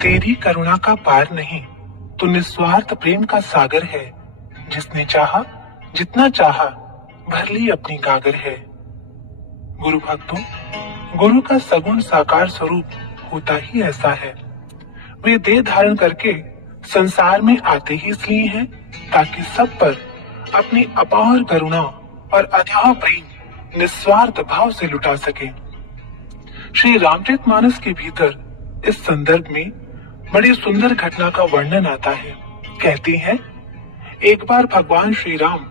तेरी करुणा का पार नहीं, तो निस्वार्थ प्रेम का सागर है। जिसने चाहा, जितना चाहा, भर ली अपनी गागर है। गुरु भक्तों, गुरु का सगुण साकार स्वरूप होता ही ऐसा है। वे देह धारण करके संसार में आते ही इसलिए हैं ताकि सब पर अपनी अपार करुणा और अथाह प्रेम निस्वार्थ भाव से लुटा सके। श्री रामचरितमानस के भीतर इस संदर्भ में बड़ी सुंदर घटना का वर्णन आता है। कहते हैं, एक बार भगवान श्री राम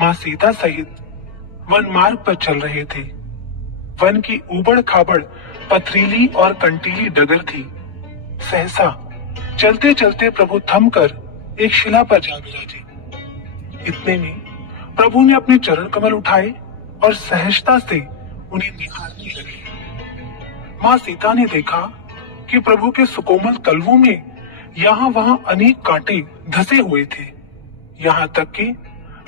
माँ सीता सहित वन मार्ग पर चल रहे थे। वन की ऊबड़ खाबड़ पथरीली और कंटीली डगर थी। सहसा चलते चलते प्रभु थमकर एक शिला पर जा विराजे। इतने में प्रभु ने अपने चरण कमल उठाए और सहजता से उन्हें निहारने लगे। माँ सीता ने देखा कि प्रभु के सुकोमल तलवों में यहाँ वहां अनेक कांटे धसे हुए थे। यहाँ तक कि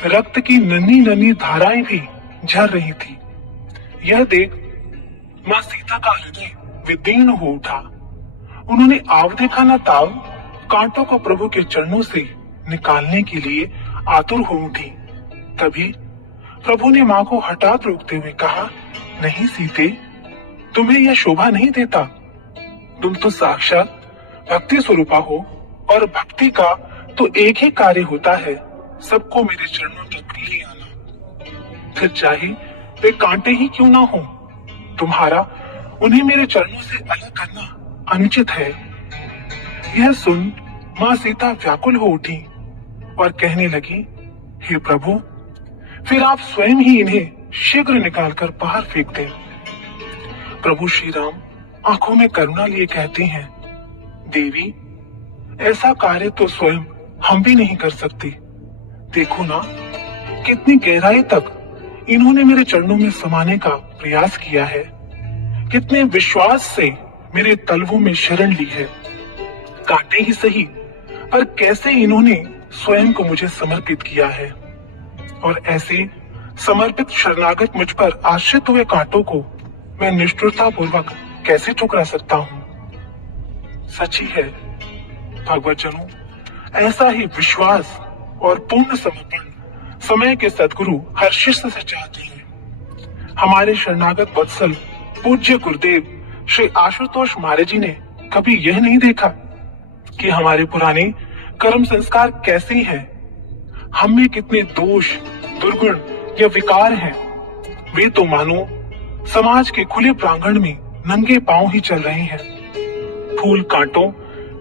रक्त की नन्ही नन्ही धाराएं भी झर रही थी। यह देख माँ सीता का हृदय विदीर्ण हो उठा। उन्होंने आव देखा न ताव कांटों को प्रभु के चरणों से निकालने के लिए आतुर हो उठी। तभी प्रभु ने माँ को हठात रोकते हुए कहा, नहीं सीते, तुम्हें यह शोभा नहीं देता। तुम तो साक्षात भक्ति स्वरूपा हो और भक्ति का तो एक ही कार्य होता है, सबको मेरे चरणों तक ले आना। फिर चाहे वे कांटे ही क्यों ना हो, तुम्हारा उन्हें मेरे चरणों से अलग करना अनुचित है। यह सुन माँ सीता व्याकुल हो उठी और कहने लगी, हे प्रभु, फिर आप स्वयं ही इन्हें शीघ्र निकालकर बाहर फेंक दें। प्रभु श्री राम आंखों में करुणा लिए कहते हैं, देवी, ऐसा कार्य तो स्वयं हम भी नहीं कर सकते। देखो ना, कितनी गहराई तक इन्होंने मेरे चरणों में समाने का प्रयास किया है, कितने विश्वास से मेरे तलवों में शरण ली है। कांटे ही सही, पर कैसे इन्होंने स्वयं को मुझे समर्पित किया है। और ऐसे समर्पित शरणागत मुझ पर आश्रित हुए कांटों को मैं निष्ठुरता पूर्वक कैसे ठुकरा सकता हूँ। सच ही है भगवतजनों, ऐसा ही विश्वास और पूर्ण समर्पण समय के सद्गुरु हर शिष्य से चाहते हैं। हमारे शरणागत वत्सल पूज्य गुरुदेव श्री आशुतोष मारे जी ने कभी यह नहीं देखा कि हमारे पुराने कर्म संस्कार कैसे हैं, हम में कितने दोष, दुर्गुण या विकार हैं। वे तो मानो समाज के खुले प्रांगण में नंगे पांव ही चल रहे हैं। फूल कांटों,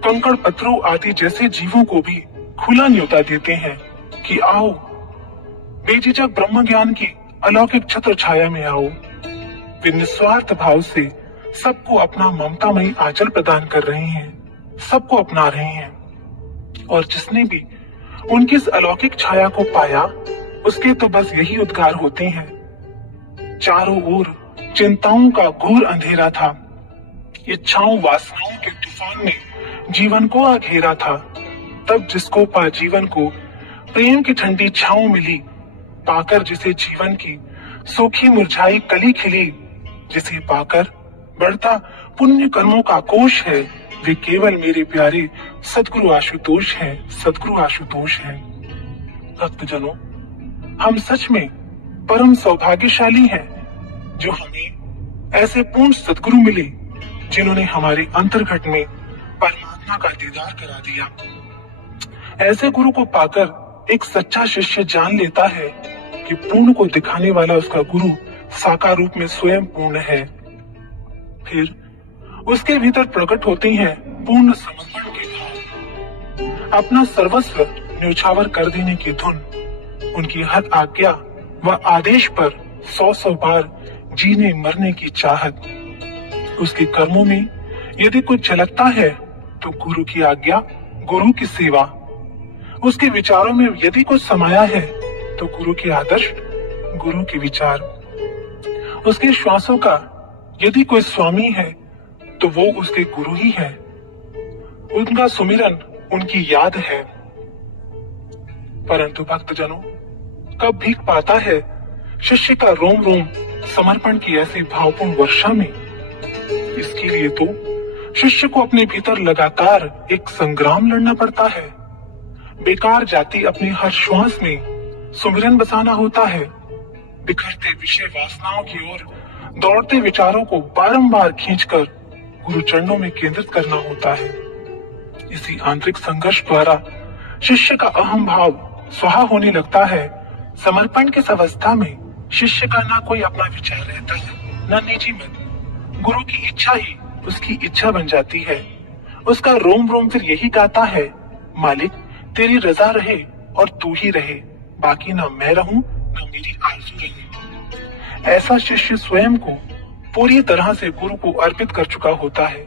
कंकड़ पत्थरों आदि जैसे जीवों को भी खुला न्योता देते हैं कि आओ, बेझिझक ब्रह्म ज्ञान की अलौकिक छत्र छाया में आओ। वे निस्वार्थ भाव से सबको अपना ममतामयी आंचल प्रदान कर रहे हैं, सबको अपना रहे हैं। और जिसने भी उनकी इस अलौकिक छाया को पाया, उसके तो बस यही उद्गार होते हैं। चारों ओर चिंताओं का घोर अंधेरा था, इच्छाओं वासनाओं के तूफान ने जीवन को घेरा था। तब जिसको पा जीवन को प्रेम की ठंडी छांव मिली, पाकर जिसे जीवन की सूखी मुरझाई कली खिली, जिसे पाकर बढ़ता पुण्य कर्मों का कोश है, वे केवल मेरे प्यारे सद्गुरु आशुतोष हैं, सद्गुरु आशुतोष हैं। भक्तजनों, हम सच में परम सौभाग्यशाली हैं जो हमें ऐसे पूर्ण सद्गुरु मिले जिन्होंने हमारे अंतर्घट में परमात्मा का दीदार करा दिया। ऐसे गुरु को पाकर एक सच्चा शिष्य जान लेता है कि पूर्ण को दिखाने वाला उसका गुरु साकार रूप में स्वयं पूर्ण है। फिर उसके भीतर प्रकट होते हैं पूर्ण समर्पण के भाव, अपना सर्वस्व न्योछावर कर देने की धुन, उनकी हर आज्ञा व आदेश पर 100 बार जीने मरने की चाहत। उसके कर्मों में यदि कुछ झलकता है तो गुरु की आज्ञा, गुरु की सेवा। उसके विचारों में यदि कुछ समाया है तो गुरु के आदर्श, गुरु के विचार। उसके श्वासों का यदि कोई स्वामी है तो वो उसके गुरु ही है। उनका सुमिरन उनकी याद है। परंतु भक्तजनों, कब भीख पाता है शिष्य का रोम रोम समर्पण की ऐसी भावपूर्ण वर्षा में। इसके लिए तो शिष्य को अपने भीतर लगातार एक संग्राम लड़ना पड़ता है। बेकार जाती अपनी हर श्वास में सुमिरन बसाना होता है। बिखरते विषय वासनाओं की ओर दौड़ते विचारों को बारंबार खींचकर गुरु चरणों में केंद्रित करना होता है। इसी आंतरिक संघर्ष द्वारा शिष्य का अहम भाव स्वाहा होने लगता है। समर्पण की अवस्था में शिष्य का ना कोई अपना विचार रहता है, ना निजी मन। गुरु की इच्छा ही उसकी इच्छा बन जाती है। उसका रोम रोम फिर यही गाता है, मालिक तेरी रजा रहे और तू ही रहे, बाकी ना मैं रहूं ना मेरी आरज़ू रहे। ऐसा शिष्य स्वयं को पूरी तरह से गुरु को अर्पित कर चुका होता है।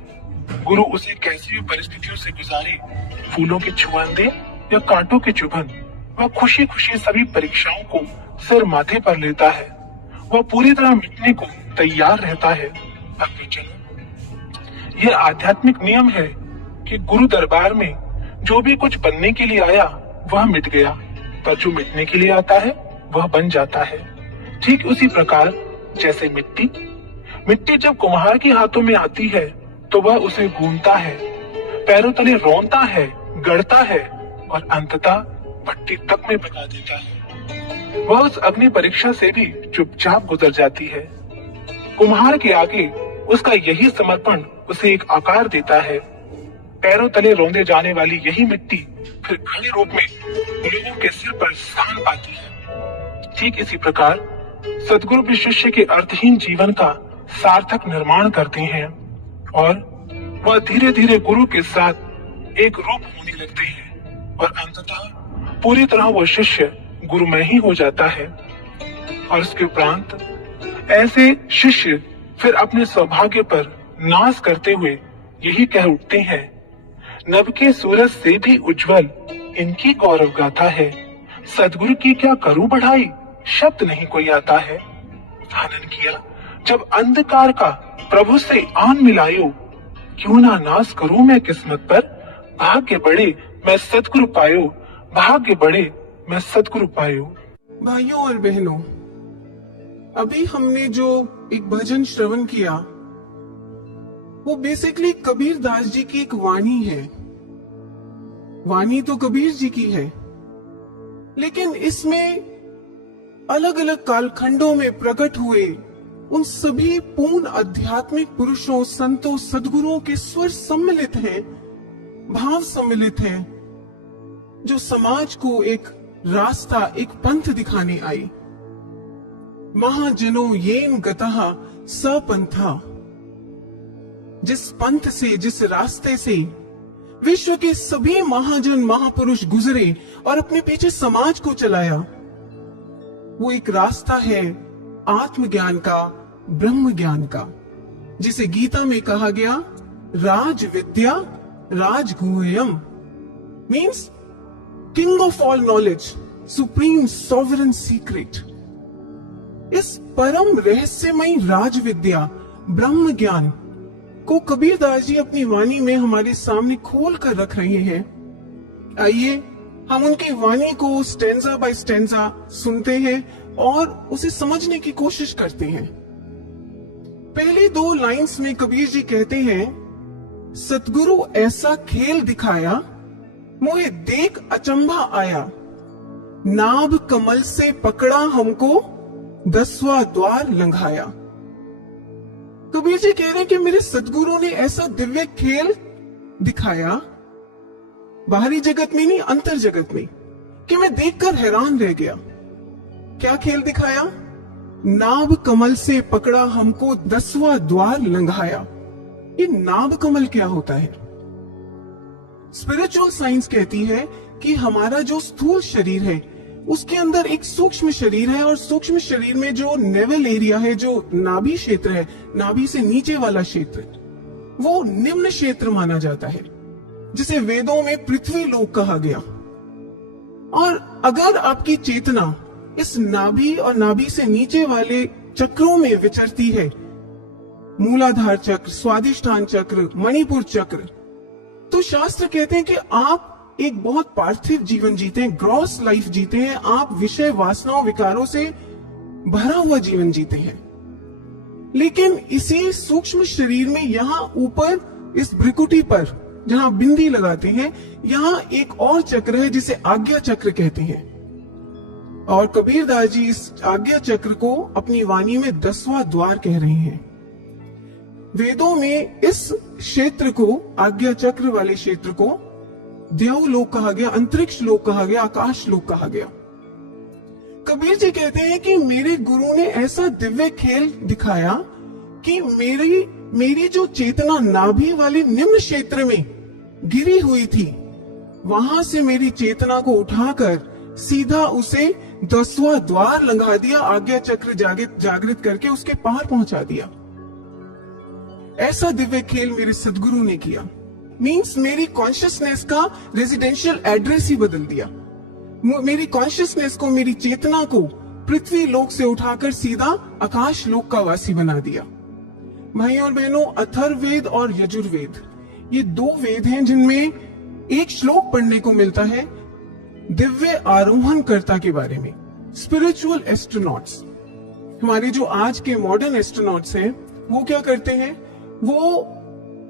गुरु उसे कैसी भी परिस्थितियों से गुजारे, फूलों की छुआन दे या कांटों के चुभन, वह खुशी खुशी सभी परीक्षाओं को सिर माथे पर लेता है। वह पूरी तरह मिटने को तैयार रहता है। यह आध्यात्मिक नियम है कि गुरु दरबार में जो भी कुछ बनने के लिए आया वह मिट गया, पर जो मिटने के लिए आता है वह बन जाता है। ठीक उसी प्रकार जैसे मिट्टी जब कुम्हार के हाथों में आती है तो वह उसे गूंथता है, पैरों तले रौंदता है, गढ़ता है और अंततः भट्टी तक में बना देता है। वह उस अग्नि परीक्षा से भी चुपचाप गुजर जाती है। कुम्हार के आगे उसका यही समर्पण उसे एक आकार देता है। पैरों तले रौंदे जाने वाली यही मिट्टी फिर घड़े रूप में लोगों के सिर पर स्थान पाती है। ठीक इसी प्रकार सद्गुरु भी शिष्य के अर्थहीन जीवन का सार्थक निर्माण करते हैं और वह धीरे धीरे गुरु के साथ एक रूप होने लगते हैं और अंततः पूरी तरह वह शिष्य गुरुमय ही हो जाता है। और उसके उपरांत ऐसे शिष्य फिर अपने सौभाग्य पर नाश करते हुए यही कह उठते हैं, नभ के सूरज से भी उज्जवल इनकी गौरव गाथा है। सद्गुरु की क्या करूं बढ़ाई, शब्द नहीं कोई आता है। हनन किया जब अंधकार का प्रभु से आन मिलायो, क्यों ना नाश करूं मैं किस्मत पर, भाग्य बड़े मैं सद्गुरु पायो, भाग्य बड़े मैं सद्गुरु पायो। भाइयों और बहनों, अभी हमने जो एक भजन श्रवण किया वो बेसिकली कबीर दास जी की एक वाणी है। वाणी तो कबीर जी की है, लेकिन इसमें अलग अलग कालखंडों में प्रकट हुए उन सभी पूर्ण आध्यात्मिक पुरुषों, संतों, सद्गुरुओं के स्वर सम्मिलित हैं, भाव सम्मिलित हैं, जो समाज को एक रास्ता, एक पंथ दिखाने आई। महाजनों येन गतः स पंथा, जिस पंथ से, जिस रास्ते से विश्व के सभी महाजन महापुरुष गुजरे और अपने पीछे समाज को चलाया, वो एक रास्ता है आत्मज्ञान का, ब्रह्म ज्ञान का, जिसे गीता में कहा गया राज विद्या राजगुह्यम, means king of all knowledge, supreme sovereign secret. इस परम रहस्यमयी राज विद्या, ब्रह्म ज्ञान को कबीर दास जी अपनी वाणी में हमारे सामने खोल कर रख रहे हैं। आइए हम उनकी वाणी को स्टेंजा बाय स्टेंजा सुनते हैं और उसे समझने की कोशिश करते हैं। पहली दो लाइंस में कबीर जी कहते हैं, सतगुरु ऐसा खेल दिखाया, मोहे देख अचंभा आया, नाभ कमल से पकड़ा हमको, 10वां द्वार लंघाया। कबीर जी कह रहे हैं कि मेरे सतगुरु ने ऐसा दिव्य खेल दिखाया, बाहरी जगत में नहीं, अंतर जगत में, कि मैं देखकर हैरान रह गया। क्या खेल दिखाया? नाभ कमल से पकड़ा हमको, 10वां द्वार लंघाया। ये नाभ कमल क्या होता है? स्पिरिचुअल साइंस कहती है कि हमारा जो स्थूल शरीर है उसके अंदर एक सूक्ष्म शरीर है, और सूक्ष्म शरीर में जो नेवल एरिया है, जो नाभि क्षेत्र है, नाभि से नीचे वाला क्षेत्र, वो निम्न क्षेत्र माना जाता है, जिसे वेदों में पृथ्वी लोक कहा गया। और अगर आपकी चेतना इस नाभि और नाभि से नीचे वाले चक्रों में विचरती है, मूलाधार चक्र, स्वादिष्ठान चक्र, मणिपुर चक्र, तो शास्त्र कहते हैं कि आप एक बहुत पार्थिव जीवन जीते हैं, ग्रॉस लाइफ जीते हैं, आप विषय वासनाओं विकारों से भरा हुआ जीवन जीते हैं। लेकिन इसी सूक्ष्म शरीर में यहां ऊपर इस भ्रिकुटी पर जहां बिंदी लगाते हैं, यहाँ एक और चक्र है जिसे आज्ञा चक्र कहते हैं। और कबीरदास जी इस आज्ञा चक्र को अपनी वाणी में 10वां द्वार कह रहे हैं। वेदों में इस क्षेत्र को, आज्ञा चक्र वाले क्षेत्र को देवलोक कहा गया, अंतरिक्ष लोक कहा गया, आकाश लोक कहा गया। कबीर जी कहते हैं कि मेरे गुरु ने ऐसा दिव्य खेल दिखाया कि मेरी जो चेतना नाभि वाले निम्न क्षेत्र में गिरी हुई थी, वहां से मेरी चेतना को उठाकर सीधा उसे 10वां द्वार लंघा दिया, आज्ञा चक्र जागृत करके उसके पार पहुंचा दिया। ऐसा दिव्य खेल मेरे सदगुरु ने किया। मींस मेरी कॉन्शियसनेस का रेजिडेंशियल एड्रेस ही बदल दिया। मेरी कॉन्शियसनेस को, मेरी चेतना को पृथ्वी लोक से उठाकर सीधा आकाश लोक का वासी बना दिया। भाइयों और बहनों, अथर्ववेद और यजुर्वेद ये 2 वेद हैं जिनमें एक श्लोक पढ़ने को मिलता है दिव्य आरोहणकर्ता के बारे में, स्पिरिचुअल एस्ट्रोनॉट्स। हमारे जो आज के मॉडर्न एस्ट्रोनॉट्स हैं वो क्या करते हैं, वो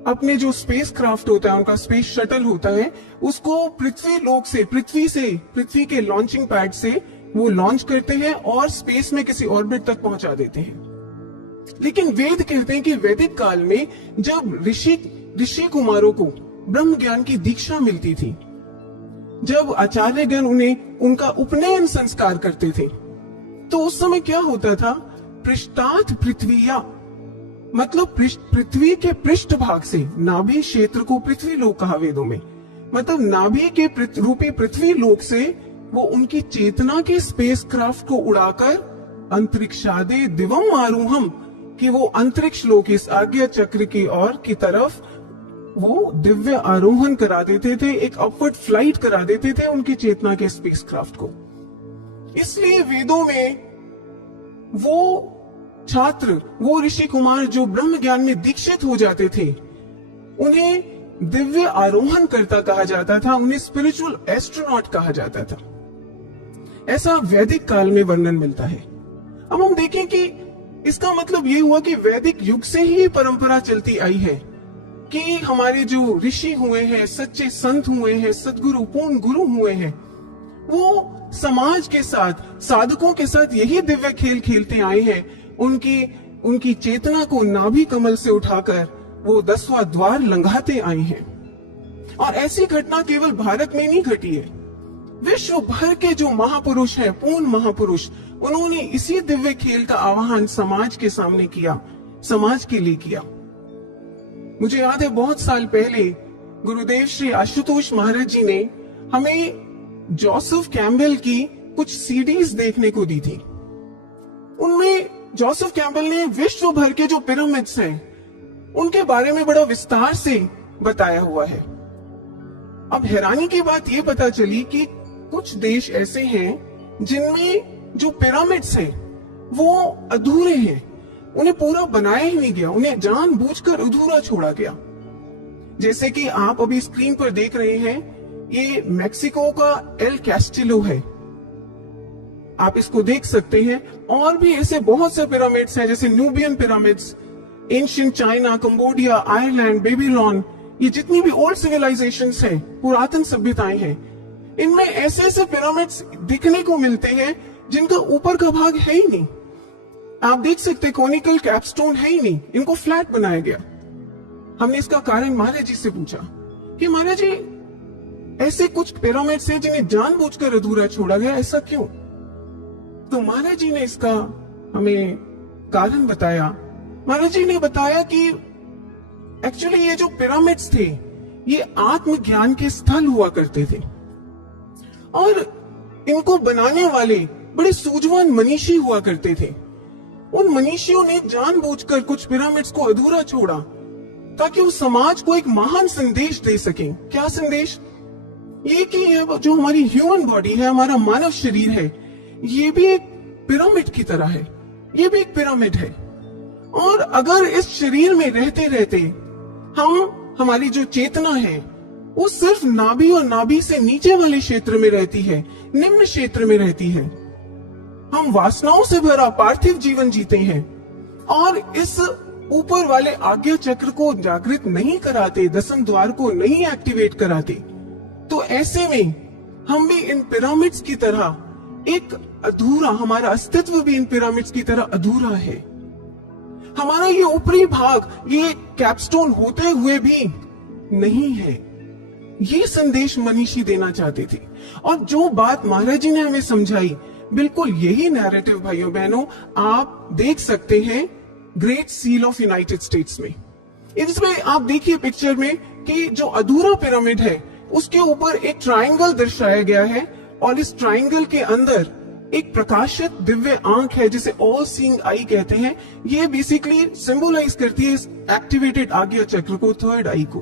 अपने जो स्पेस क्राफ्ट होता है, उनका स्पेस शटल होता है, उसको पृथ्वी लोक से, पृथ्वी के लॉन्चिंग पैड से वो लॉन्च करते हैं और स्पेस में किसी ऑर्बिट तक पहुंचा देते हैं। लेकिन वेद कहते हैं कि वैदिक काल में जब ऋषि कुमारों को ब्रह्म ज्ञान की दीक्षा मिलती थी, जब आचार्यगण उन्हें उनका उपनयन संस्कार करते थे, तो उस समय क्या होता था, पृष्ठात् पृथ्वीया, मतलब पृथ्वी के पृष्ठ भाग से, नाभि क्षेत्र को पृथ्वी लोक कहा वेदों में, मतलब नाभि के रूपी पृथ्वी लोक से वो उनकी चेतना के स्पेस क्राफ्ट को उड़ाकर अंतरिक्षादे दिवम आरूहम, कि वो अंतरिक्ष लोक, इस आज्ञा चक्र की ओर की तरफ वो दिव्य आरोहण करा देते थे, एक अपवर्ड फ्लाइट करा देते थे उनकी चेतना के स्पेस क्राफ्ट को। इसलिए वेदों में वो छात्र, वो ऋषि कुमार जो ब्रह्म ज्ञान में दीक्षित हो जाते थे, उन्हें दिव्य आरोहण करता कहा जाता था, उन्हें स्पिरिचुअल एस्ट्रोनॉट कहा जाता था। ऐसा वैदिक काल में वर्णन मिलता है। अब हम देखें कि इसका मतलब ये हुआ कि वैदिक युग से ही परंपरा चलती आई है कि हमारे जो ऋषि हुए हैं, सच्चे संत हुए हैं, सदगुरु, पूर्ण गुरु हुए हैं, वो समाज के साथ, साधकों के साथ यही दिव्य खेल खेलते आए हैं। उनकी चेतना को नाभि कमल से उठाकर वो 10वां द्वार लंघाते आए हैं। और ऐसी घटना केवल भारत में नहीं घटी है, विश्व भर के जो महापुरुष हैं, पूर्ण महापुरुष, उन्होंने इसी दिव्य खेल का आह्वान समाज के सामने किया, समाज के लिए किया। मुझे याद है बहुत साल पहले गुरुदेव श्री आशुतोष महाराज जी ने हमें जोसेफ कैम्बेल की कुछ सीडीज देखने को दी थी। उनमें जोसेफ कैम्बेल ने विश्व भर के जो पिरामिड्स हैं उनके बारे में बड़ा विस्तार से बताया हुआ है। अब हैरानी की बात यह पता चली कि कुछ देश ऐसे हैं जिनमें जो पिरामिड्स हैं वो अधूरे हैं, उन्हें पूरा बनाया ही नहीं गया, उन्हें जानबूझकर अधूरा छोड़ा गया। जैसे कि आप अभी स्क्रीन पर देख रहे हैं, ये मेक्सिको का एल कैस्टिलो है, आप इसको देख सकते हैं। और भी ऐसे बहुत से पिरामिड्स हैं, जैसे Nubian pyramids, ancient China, Cambodia, Ireland, Babylon, ये जितनी भी ओल्ड सिविलाइजेशंस हैं, पुरातन सभ्यताएं हैं, इनमें ऐसे ऐसे पिरामिड्स दिखने को मिलते हैं जिनका ऊपर का भाग है ही नहीं। आप देख सकते कॉनिकल कैपस्टोन है ही नहीं, इनको फ्लैट बनाया गया। हमने इसका कारण महाराज जी से पूछा कि महाराज जी ऐसे कुछ पिरामिड्स हैं जिन्हें जानबूझकर अधूरा छोड़ा गया, ऐसा क्यों? तो महाराज जी ने इसका हमें कारण बताया। महाराज जी ने बताया कि एक्चुअली ये जो पिरामिड्स थे ये आत्मज्ञान के स्थल हुआ करते थे और इनको बनाने वाले बड़े सूझवान मनीषी हुआ करते थे। उन मनीषियों ने जानबूझकर कुछ पिरामिड्स को अधूरा छोड़ा ताकि वो समाज को एक महान संदेश दे सकें। क्या संदेश? ये कि जो हमारी ह्यूमन बॉडी है, हमारा मानव शरीर है, ये भी एक पिरामिड की तरह है, ये भी एक पिरामिड है। और अगर इस शरीर में रहते रहते हमारी जो चेतना है वो सिर्फ नाभि और नाभि से नीचे वाले क्षेत्र में रहती है, निम्न क्षेत्र में रहती है, हम वासनाओं से भरा पार्थिव जीवन जीते हैं और इस ऊपर वाले आज्ञा चक्र को जागृत नहीं कराते, दसम द्वार को नहीं एक्टिवेट कराते, तो ऐसे में हम भी इन पिरामिड्स की तरह एक अधूरा, हमारा अस्तित्व भी इन पिरामिड्स की तरह अधूरा है। हमारा ये ऊपरी भाग ये कैपस्टोन होते हुए भी नहीं है। ये संदेश मनीषी देना चाहते थे, और जो बात महाराज जी ने हमें समझाई, बिल्कुल यही नैरेटिव भाइयों बहनों आप देख सकते हैं great seal of United states में। इसमें आप देखिए पिक्चर में कि जो अधूरा पिरामिड है उसके ऊपर एक ट्रायंगल दर्शाया गया है, और इस ट्रायंगल के अंदर एक प्रकाशित दिव्य आंख है जिसे ऑल सीइंग आई कहते हैं। ये बेसिकली सिंबलाइज करती है इस एक्टिवेटेड आज्ञा चक्र को, थर्ड आई को।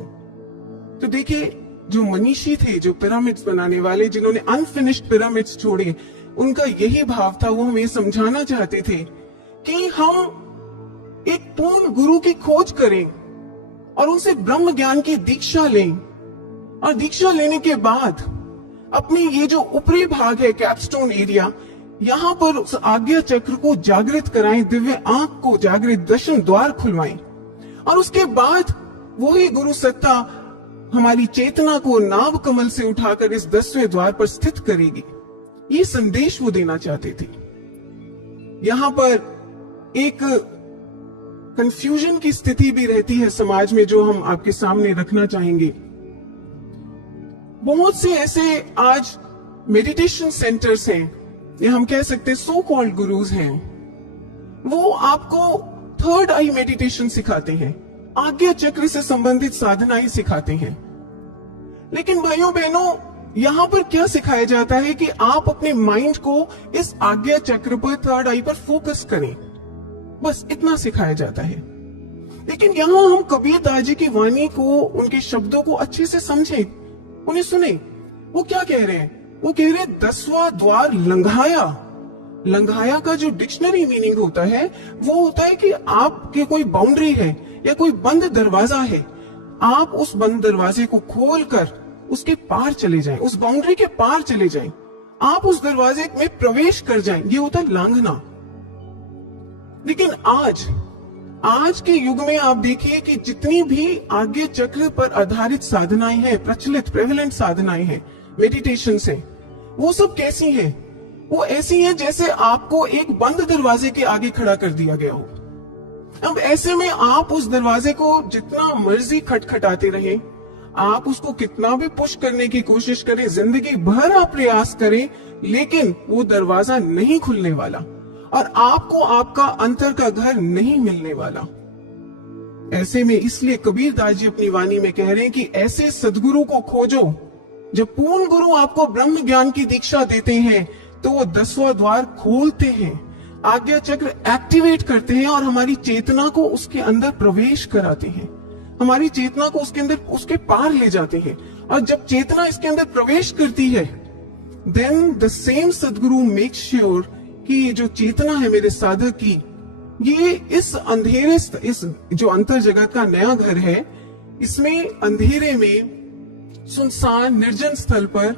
तो देखिए जो मनीषी थे, जो पिरामिड्स बनाने वाले, जिन्होंने अनफिनिश्ड पिरामिड्स छोड़े, उनका यही भाव था। वो हमें समझाना चाहते थे कि हम एक पूर्ण गुरु की खोज करें और उनसे ब्रह्म ज्ञान की दीक्षा लें, और दीक्षा लेने के बाद अपने ये जो ऊपरी भाग है कैपस्टोन एरिया, यहाँ पर उस आज्ञा चक्र को जागृत कराएं, दिव्य आंख को जागृत, दशम द्वार खुलवाएं, और उसके बाद वही गुरु सत्ता हमारी चेतना को नाभ कमल से उठाकर इस 10वें द्वार पर स्थित करेगी। ये संदेश वो देना चाहते थे। यहां पर एक कंफ्यूजन की स्थिति भी रहती है समाज में, जो हम आपके सामने रखना चाहेंगे। बहुत से ऐसे आज मेडिटेशन सेंटर्स हैं, या हम कह सकते हैं सो कॉल्ड गुरुज हैं, वो आपको थर्ड आई मेडिटेशन सिखाते हैं, आज्ञा चक्र से संबंधित साधनाएं सिखाते हैं। लेकिन भाइयों बहनों, यहां पर क्या सिखाया जाता है कि आप अपने माइंड को इस आज्ञा चक्र पर, थर्ड आई पर फोकस करें, बस इतना सिखाया जाता है। लेकिन यहां हम कबीरदास जी की वाणी को, उनके शब्दों को अच्छे से समझें, उन्हें सुने। वो क्या कह रहे हैं? वो कह रहे हैं 10वां द्वार लंघाया। लंघाया का जो डिक्शनरी मीनिंग होता है वो होता है कि आपके कोई बाउंड्री है या कोई बंद दरवाजा है, आप उस बंद दरवाजे को खोलकर उसके पार चले जाएं, उस बाउंड्री के पार चले जाएं, आप उस दरवाजे में प्रवेश कर जाएं। ये होता है लांघना। लेकिन आज के युग में आप देखिए कि जितनी भी आज्ञा चक्र पर आधारित साधनाएं हैं, प्रचलित प्रेवलेंट साधनाएं हैं, मेडिटेशन से, वो सब कैसी हैं? वो ऐसी हैं जैसे आपको एक बंद दरवाजे के आगे खड़ा कर दिया गया हो। अब ऐसे में आप उस दरवाजे को जितना मर्जी खटखटाते रहे, आप उसको कितना भी पुश करने की कोशिश करें, जिंदगी भर आप प्रयास करें, लेकिन वो दरवाजा नहीं खुलने वाला, और आपको आपका अंतर का घर नहीं मिलने वाला। ऐसे में इसलिए कबीरदास जी अपनी वाणी में कह रहे हैं कि ऐसे सदगुरु को खोजो। जब पूर्ण गुरु आपको ब्रह्म ज्ञान की दीक्षा देते हैं तो वो 10वां द्वार खोलते हैं, आज्ञा चक्र एक्टिवेट करते हैं, और हमारी चेतना को उसके अंदर प्रवेश कराते हैं, हमारी चेतना को उसके अंदर, उसके पार ले जाते हैं। और जब चेतना इसके अंदर प्रवेश करती है, देन द सेम सदगुरु मेक श्योर कि ये जो चेतना है मेरे साधक की, ये इस अंधेरे, इस जो अंतर जगत का नया घर है, इसमें अंधेरे में सुनसान निर्जन स्थल पर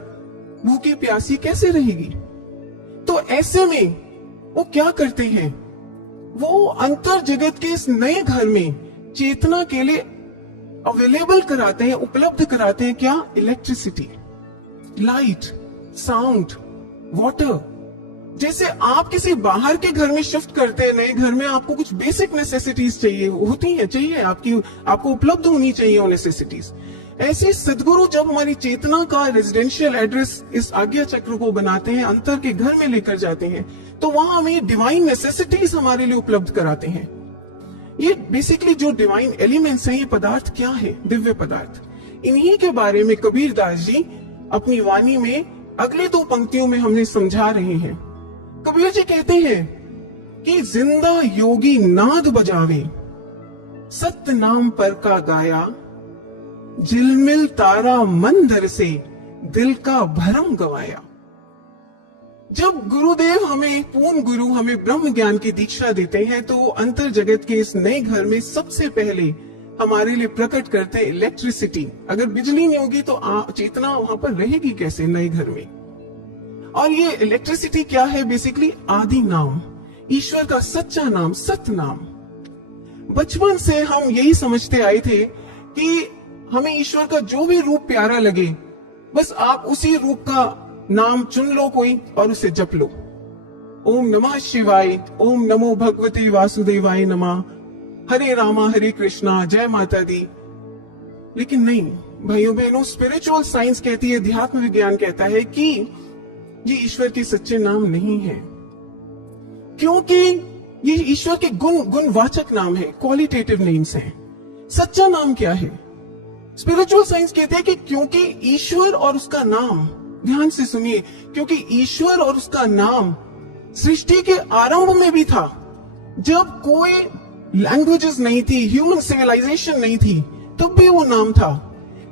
भूखी प्यासी कैसे रहेगी? तो ऐसे में वो क्या करते हैं? वो अंतर जगत के इस नए घर में चेतना के लिए अवेलेबल कराते हैं, उपलब्ध कराते हैं क्या? Electricity, light, sound, water. जैसे आप किसी बाहर के घर में शिफ्ट करते हैं, नए घर में आपको कुछ बेसिक नेसेसिटीज चाहिए होती हैं, आपको उपलब्ध होनी चाहिए वो नेसेसिटीज। ऐसे सदगुरु जब हमारी चेतना का रेजिडेंशियल एड्रेस इस आज्ञा चक्र को बनाते हैं, अंतर के घर में लेकर जाते हैं, तो वहां हमें डिवाइन नेसेसिटीज हमारे लिए उपलब्ध कराते हैं। ये बेसिकली जो डिवाइन एलिमेंट्स हैं, ये पदार्थ क्या है? दिव्य पदार्थ। इन्हीं के बारे में कबीरदास जी अपनी वाणी में अगले 2 पंक्तियों में हमने समझा रहे हैं। कबीर जी कहते हैं कि जिंदा योगी नाद बजावे, सत्य नाम पर का गाया, झिलमिल तारा मंदर से दिल का भरम गवाया। जब गुरुदेव हमें, पूर्ण गुरु हमें ब्रह्म ज्ञान की दीक्षा देते हैं, तो अंतर जगत के इस नए घर में सबसे पहले हमारे लिए प्रकट करते हैं इलेक्ट्रिसिटी। अगर बिजली नहीं होगी तो चेतना वहां पर रहेगी कैसे नए घर में? और ये इलेक्ट्रिसिटी क्या है? बेसिकली आदि नाम, ईश्वर का सच्चा नाम, सत नाम। बचपन से हम यही समझते आए थे कि हमें ईश्वर का जो भी रूप प्यारा लगे, बस आप उसी रूप का नाम चुन लो कोई और उसे जप लो। ओम नमः शिवाय, ओम नमो भगवते वासुदेवाय नमः, हरे रामा हरे कृष्णा, जय माता दी। लेकिन नहीं भाइयों बहनों, स्पिरिचुअल साइंस कहती है, अध्यात्म विज्ञान कहता है कि ये ईश्वर के सच्चे नाम नहीं है, क्योंकि ये ईश्वर के गुणवाचक नाम है, क्वालिटेटिव नेम्स हैं। सच्चा नाम क्या है? स्पिरिचुअल साइंस कहते हैं कि क्योंकि ईश्वर और उसका नाम, ध्यान से सुनिए, क्योंकि ईश्वर और उसका नाम सृष्टि के आरंभ में भी था, जब कोई लैंग्वेजेस नहीं थी, ह्यूमन सिविलाइजेशन नहीं थी, तब भी वो नाम था।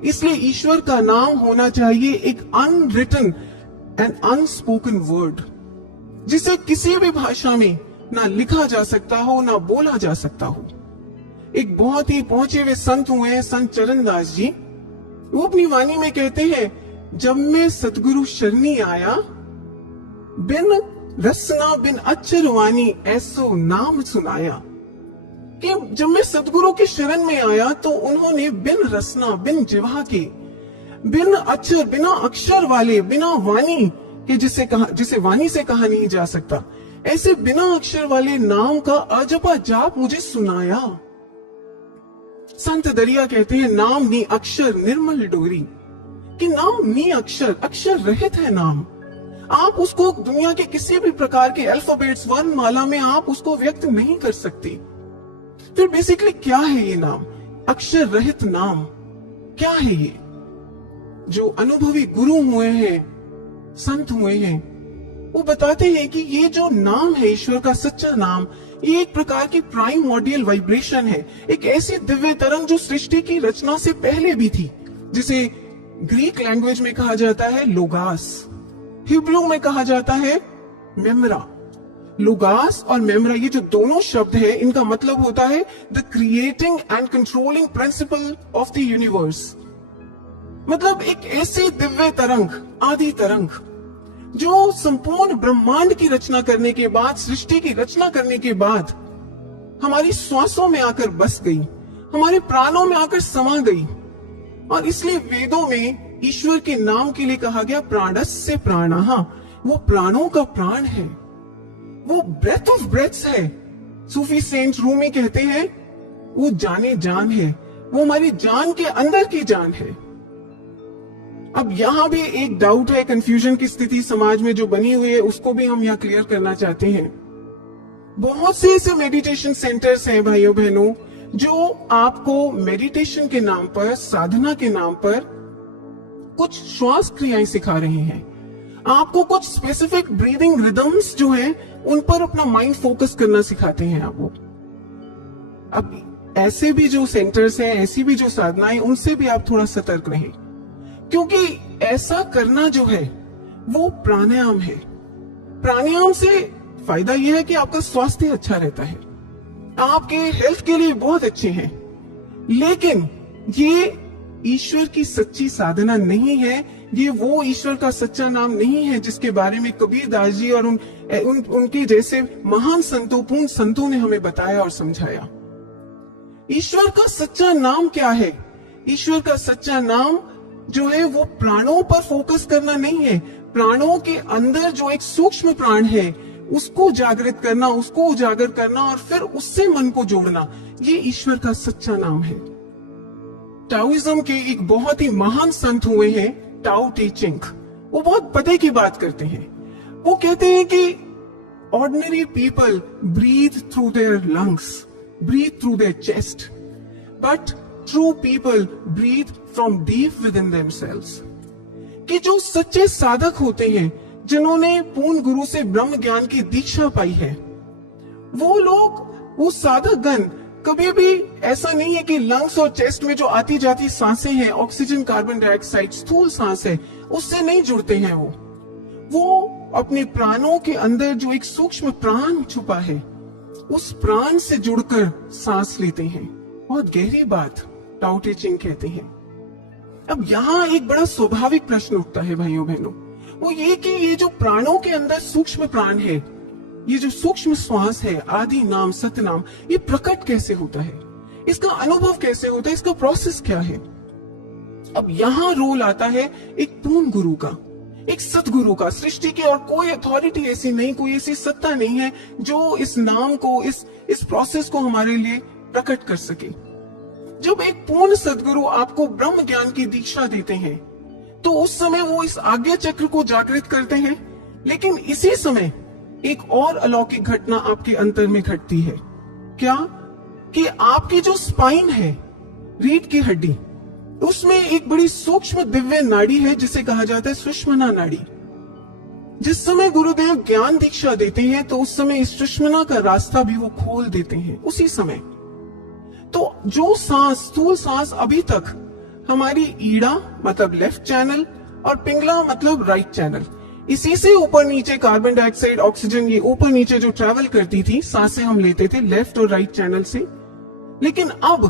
इसलिए ईश्वर का नाम होना चाहिए एक अनरिटन एंड अनस्पोकन वर्ड, जिसे किसी भी भाषा में ना लिखा जा सकता हो ना बोला जा सकता हो। एक बहुत ही पहुंचे हुए संत हुए हैं, संत चरणदास जी। वो अपनी वाणी में कहते हैं, जब मैं सतगुरु शरणी आया, बिन रसना बिन अक्षर वाणी ऐसो नाम सुनाया। कि जब मैं सतगुरु की शरण में आया तो उन्होंने बिन रसना, बिन जिह्वा के, बिन अक्षर, बिना अक्षर वाले, बिना वाणी के, जिसे वाणी से कहा नहीं जा सकता, ऐसे बिना अक्षर वाले नाम का अजपा जाप मुझे सुनाया। संत दरिया कहते हैं, नाम नी अक्षर निर्मल डोरी, कि नाम नी अक्षर, अक्षर रहित है नाम। आप उसको दुनिया के किसी भी प्रकार के अल्फाबेट्स, वर्णमाला में आप उसको व्यक्त नहीं कर सकते। फिर बेसिकली क्या है ये नाम? अक्षर रहित नाम क्या है ये? जो अनुभवी गुरु हुए हैं, संत हुए हैं, वो बताते हैं कि ये जो नाम है, ईश्वर का सच्चा नाम, ये एक प्रकार की प्राइमोर्डियल वाइब्रेशन है, एक ऐसी दिव्य तरंग जो सृष्टि की रचना से पहले भी थी, जिसे ग्रीक लैंग्वेज में कहा जाता है लोगास, हिब्रू में कहा जाता है मेमरा। लोगास और मेमरा, ये जो दोनों शब्द हैं, इनका मतलब होता है the creating and controlling principle of the universe. मतलब एक ऐसी दिव्य तरंग, आदि तरंग, जो संपूर्ण ब्रह्मांड की रचना करने के बाद, सृष्टि की रचना करने के बाद हमारी श्वासों में आकर बस गई, हमारे प्राणों में आकर समा गई। और इसलिए वेदों में ईश्वर के नाम के लिए कहा गया प्राणस्य प्राणः, वो प्राणों का प्राण है, वो ब्रेथ ऑफ ब्रेथ्स है। सूफी सेंट रूमी कहते हैं, वो जाने जान है, वो हमारी जान के अंदर की जान है। अब यहां भी एक डाउट है, कंफ्यूजन की स्थिति समाज में जो बनी हुई है, उसको भी हम यहां क्लियर करना चाहते हैं। बहुत से ऐसे मेडिटेशन सेंटर्स हैं भाइयों बहनों, जो आपको मेडिटेशन के नाम पर, साधना के नाम पर कुछ श्वास क्रियाएं सिखा रहे हैं, आपको कुछ स्पेसिफिक ब्रीदिंग रिदम्स जो हैं उन पर अपना माइंड फोकस करना सिखाते हैं आपको। अब ऐसे भी जो सेंटर्स हैं, ऐसी भी जो साधनाएं, उनसे भी आप थोड़ा सतर्क रहें, क्योंकि ऐसा करना जो है वो प्राणायाम है। प्राणायाम से फायदा यह है कि आपका स्वास्थ्य अच्छा रहता है, आपके हेल्थ के लिए बहुत अच्छे हैं, लेकिन ये ईश्वर की सच्ची साधना नहीं है, ये वो ईश्वर का सच्चा नाम नहीं है जिसके बारे में कबीर दास जी और उनके जैसे महान संतों, पूर्ण संतों ने हमें बताया और समझाया। ईश्वर का सच्चा नाम क्या है? ईश्वर का सच्चा नाम जो है वो प्राणों पर फोकस करना नहीं है, प्राणों के अंदर जो एक सूक्ष्म प्राण है उसको जागृत करना, उसको उजागर करना और फिर उससे मन को जोड़ना, ये ईश्वर का सच्चा नाम है। टाओइज्म के एक बहुत ही महान संत हुए हैं टाओ टी चिंग, वो बहुत पते की बात करते हैं। वो कहते हैं कि ordinary people breathe through their lungs, breathe through their chest, but true people breathe from deep within themselves. कि जो सच्चे साधक होते हैं, जिन्होंने पूर्ण गुरु से ब्रह्म ज्ञान की दीक्षा पाई है, वो लोग, वो साधक गण कभी भी ऐसा नहीं है कि लंग्स और चेस्ट में जो आती जाती सांसें हैं, ऑक्सीजन, कार्बन डाइऑक्साइड, स्थूल सांस है, उससे नहीं जुड़ते हैं। वो अपने प्राणों के अंदर जो एक सूक्ष्म प्राण छुपा है, उस प्राण से जुड़कर सांस लेते हैं। बहुत गहरी बात टाओ टी चिंग कहते हैं। अब यहाँ एक बड़ा स्वाभाविक प्रश्न उठता है भाइयों बहनों, वो ये कि ये जो प्राणों के अंदर सूक्ष्म प्राण है, ये जो सूक्ष्म श्वास है, आदि नाम सतनाम, ये प्रकट कैसे होता है, इसका अनुभव कैसे होता है, इसका प्रोसेस क्या है। अब यहां रोल आता है एक पूर्ण गुरु का, एक सतगुरु का। सृष्टि की और कोई अथॉरिटी ऐसी नहीं, कोई ऐसी सत्ता नहीं है जो इस नाम को, इस प्रोसेस को हमारे लिए प्रकट कर सके। जब एक पूर्ण सदगुरु आपको ब्रह्म ज्ञान की दीक्षा देते हैं तो उस समय वो इस आज्ञा चक्र को जागृत करते हैं, लेकिन इसी समय एक और अलौकिक घटना आपके अंतर में घटती है। क्या कि आपकी जो स्पाइन है, रीढ़ की हड्डी, उसमें एक बड़ी सूक्ष्म दिव्य नाड़ी है जिसे कहा जाता है सुषुम्ना नाड़ी। जिस समय गुरुदेव ज्ञान दीक्षा देते हैं तो उस समय इस सुषुम्ना का रास्ता भी वो खोल देते हैं उसी समय। तो जो सांस, स्थूल सांस अभी तक हमारी ईड़ा मतलब लेफ्ट चैनल और पिंगला मतलब राइट चैनल, इसी से ऊपर नीचे कार्बन डाइऑक्साइड, ऑक्सीजन, ये ऊपर नीचे जो ट्रेवल करती थी, सांसें हम लेते थे लेफ्ट और राइट चैनल से। लेकिन अब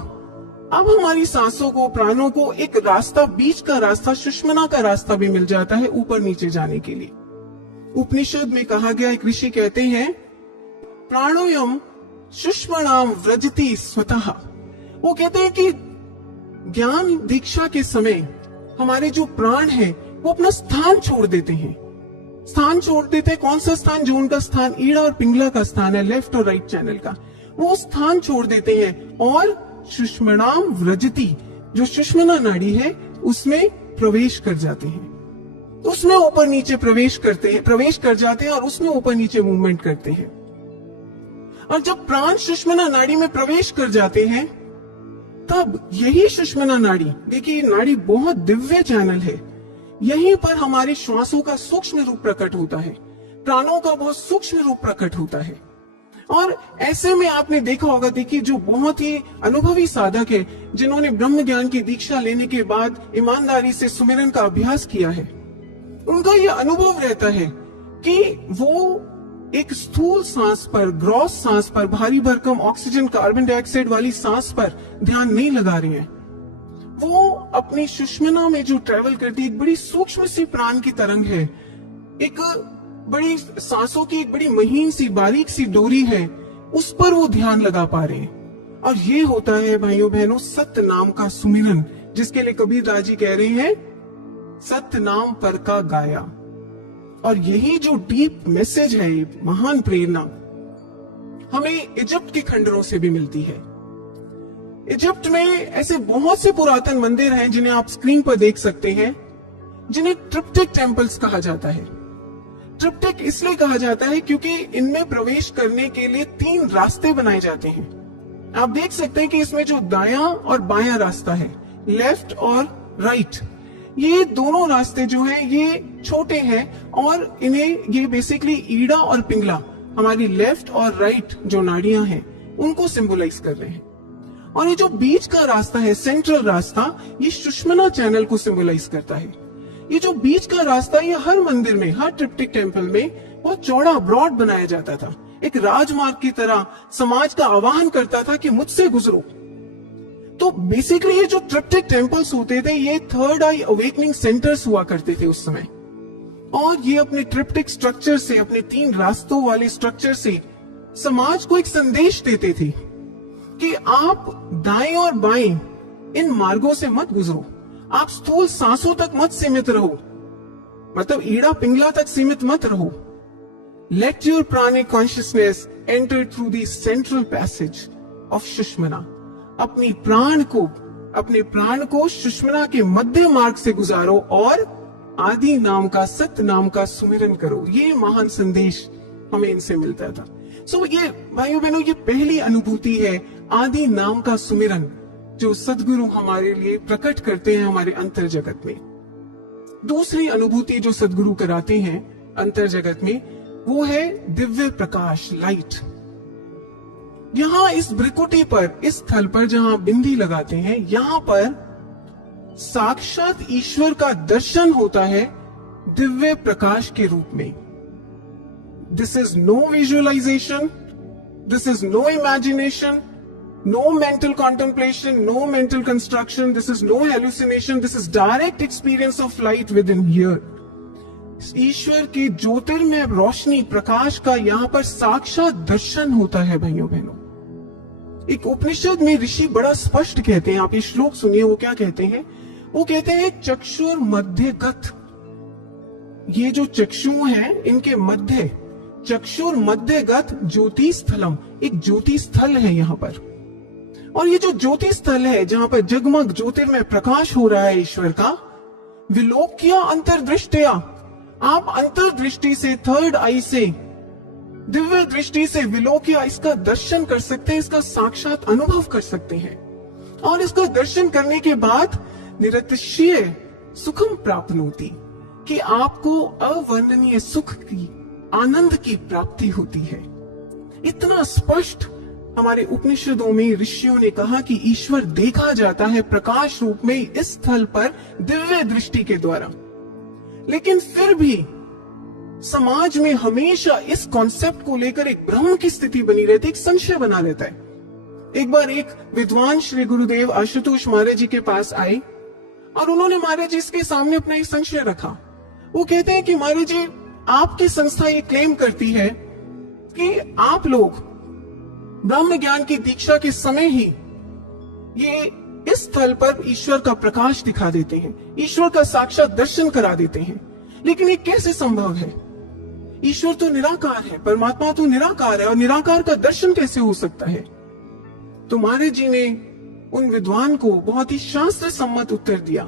हमारी सांसों को, प्राणों को एक रास्ता, बीच का रास्ता, सुषुम्ना का रास्ता भी मिल जाता है ऊपर नीचे जाने के लिए। उपनिषद में कहा गया, एक ऋषि कहते हैं, प्राणोयम सुषुम्नाम व्रजति स्वतः। वो कहते हैं कि ज्ञान दीक्षा के समय हमारे जो प्राण हैं वो अपना स्थान छोड़ देते हैं। स्थान छोड़ देते हैं, कौन सा स्थान? जो उनका स्थान ईड़ा और पिंगला का स्थान है, लेफ्ट और राइट चैनल का, वो स्थान छोड़ देते हैं और सुषुम्नाम व्रजति, जो सुषुम्ना नाड़ी है, उसमें प्रवेश कर जाते हैं। उसमें ऊपर नीचे प्रवेश कर जाते हैं और उसमें ऊपर नीचे मूवमेंट करते हैं। और जब प्राण सुषुम्ना नाड़ी में प्रवेश कर जाते हैं तब यही सुषुम्ना नाड़ी, देखिए नाड़ी बहुत दिव्य चैनल है, यहीं पर हमारे श्वासों का सूक्ष्म रूप प्रकट होता है, प्राणों का बहुत सूक्ष्म रूप प्रकट होता है। और ऐसे में आपने देखा होगा, देखिए जो बहुत ही अनुभवी साधक है, जिन्होंने ब्रह्म ज्ञान की दीक्षा लेने के बाद ईमानदारी से सुमिरन का अभ्यास किया है, उनका यह अनुभव रहता है कि वो एक स्थूल सांस पर, ग्रॉस सांस पर, भारी भरकम ऑक्सीजन, कार्बन डाइऑक्साइड वाली सांस पर ध्यान नहीं लगा रहे हैं। वो अपनी सुषुम्ना में जो ट्रेवल करती है, एक बड़ी सूक्ष्म सी प्राण की तरंग है, एक बड़ी सांसों की एक बड़ी महीन सी, बारीक सी डोरी है, उस पर वो ध्यान लगा पा रहे हैं। और ये होता है भाइयों बहनों सत्य नाम का सुमिरन, जिसके लिए कबीर दास जी कह रहे हैं, सत्य नाम पर का गाया। और यही जो डीप मैसेज है, महान प्रेरणा हमें इजिप्ट के खंडरों से भी मिलती है। इजिप्ट में ऐसे बहुत से पुरातन मंदिर हैं जिन्हें आप स्क्रीन पर देख सकते हैं, जिन्हें ट्रिप्टिक टेम्पल्स कहा जाता है। ट्रिप्टिक इसलिए कहा जाता है क्योंकि इनमें प्रवेश करने के लिए 3 रास्ते बनाए जाते हैं। आप देख सकते हैं कि इसमें जो दायां और बायां रास्ता है, लेफ्ट और राइट, ये दोनों रास्ते जो हैं ये छोटे हैं और इन्हें ये बेसिकली ईड़ा और पिंगला, हमारी लेफ्ट और राइट जो नाड़ियां हैं, उनको सिंबलाइज कर रहे हैं। और ये जो बीच का रास्ता है, सेंट्रल रास्ता, ये सुषुम्ना चैनल को सिंबलाइज करता है। ये जो बीच का रास्ता, ये हर मंदिर में, हर ट्रिप्टिक टेम्पल में बहुत चौड़ा, ब्रॉड बनाया जाता था, एक राजमार्ग की तरह समाज का आह्वान करता था कि मुझसे गुजरो। तो बेसिकली ये जो ट्रिप्टिक टेम्पल्स होते थे, ये थर्ड आई अवेकनिंग सेंटर्स हुआ करते थे उस समय। और ये अपने ट्रिप्टिक स्ट्रक्चर से, अपने 3 रास्तों वाले स्ट्रक्चर से समाज को एक संदेश देते थे कि आप दाएं और बाएं इन मार्गों से मत गुजरो, आप स्थूल सांसों तक मत सीमित रहो, मतलब ईड़ा पिंगला तक सीमित मत रहो। Let your pranic consciousness enter through the central passage of Sushumna. अपने प्राण को सुषुम्ना के मध्य मार्ग से गुजारो और आदि नाम का, सत्य नाम का सुमिरन करो। ये महान संदेश हमें इनसे मिलता था। सो ये भाइयों बहनों, ये पहली अनुभूति है, आदि नाम का सुमिरन, जो सदगुरु हमारे लिए प्रकट करते हैं हमारे अंतर जगत में। दूसरी अनुभूति जो सदगुरु कराते हैं अंतर जगत में, वो है दिव्य प्रकाश, लाइट। यहाँ इस भ्रिकुटी पर, इस स्थल पर जहां बिंदी लगाते हैं, यहाँ पर साक्षात ईश्वर का दर्शन होता है दिव्य प्रकाश के रूप में। This is no visualization, this is no imagination, no mental contemplation, no mental construction, this is no hallucination, this is direct experience of light within here. ईश्वर की ज्योतिर्मय रोशनी प्रकाश का यहाँ पर साक्षात दर्शन होता है भाइयों बहनों। एक उपनिषद में ऋषि बड़ा स्पष्ट कहते हैं, आप ये श्लोक सुनिए, वो क्या कहते हैं? वो कहते हैं चक्षुर मध्यगत, ये जो चक्षु हैं इनके मध्य, चक्षुर मध्यगत ज्योति स्थलम, एक ज्योति स्थल है यहाँ पर। और ये जो ज्योति स्थल है जहां पर जगमग ज्योतिर्मय प्रकाश हो रहा है ईश्वर का, विलोक्य अंतर्दृष्टया, आप अंतर्दृष्टि से, थर्ड आई से, दिव्य दृष्टि से विलोक्य इसका दर्शन कर सकते हैं, इसका साक्षात अनुभव कर सकते हैं। और इसका दर्शन करने के बाद निरतिशय सुखम प्राप्त होती, कि आपको अवर्णनीय सुख की, आनंद की प्राप्ति होती है। इतना स्पष्ट हमारे उपनिषदों में ऋषियों ने कहा कि ईश्वर देखा जाता है प्रकाश रूप में इस स्थल पर दिव्य दृष्टि के द्वारा। लेकिन फिर भी समाज में हमेशा इस कॉन्सेप्ट को लेकर एक भ्रम की स्थिति बनी रहती, एक संशय बना रहता है। एक बार एक विद्वान श्री गुरुदेव आशुतोष महाराज जी के पास आए और उन्होंने महाराज जी के सामने अपना एक संशय रखा। वो कहते हैं कि महाराज जी, आपकी संस्था ये क्लेम करती है कि आप लोग ब्रह्म ज्ञान की दीक्षा के समय ही ये इस स्थल पर ईश्वर का प्रकाश दिखा देते हैं, ईश्वर का साक्षात दर्शन करा देते हैं। लेकिन ये कैसे संभव है? ईश्वर तो निराकार है, परमात्मा तो निराकार है, और निराकार का दर्शन कैसे हो सकता है? तो महाराज जी ने उन विद्वान को बहुत ही शास्त्र सम्मत उत्तर दिया।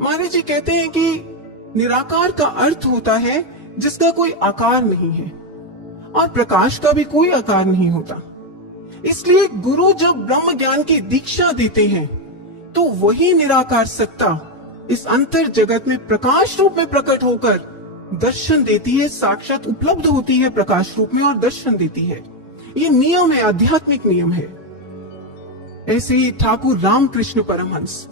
महाराज जी कहते हैं कि निराकार का अर्थ होता है जिसका कोई आकार नहीं है, और प्रकाश का भी कोई आकार नहीं होता। इसलिए गुरु जब ब्रह्म ज्ञान की दीक्षा देते हैं तो वही निराकार सत्ता इस अंतर जगत में प्रकाश रूप में प्रकट होकर दर्शन देती है, साक्षात उपलब्ध होती है प्रकाश रूप में और दर्शन देती है। ये नियम है, आध्यात्मिक नियम है। ऐसे ही ठाकुर रामकृष्ण परमहंस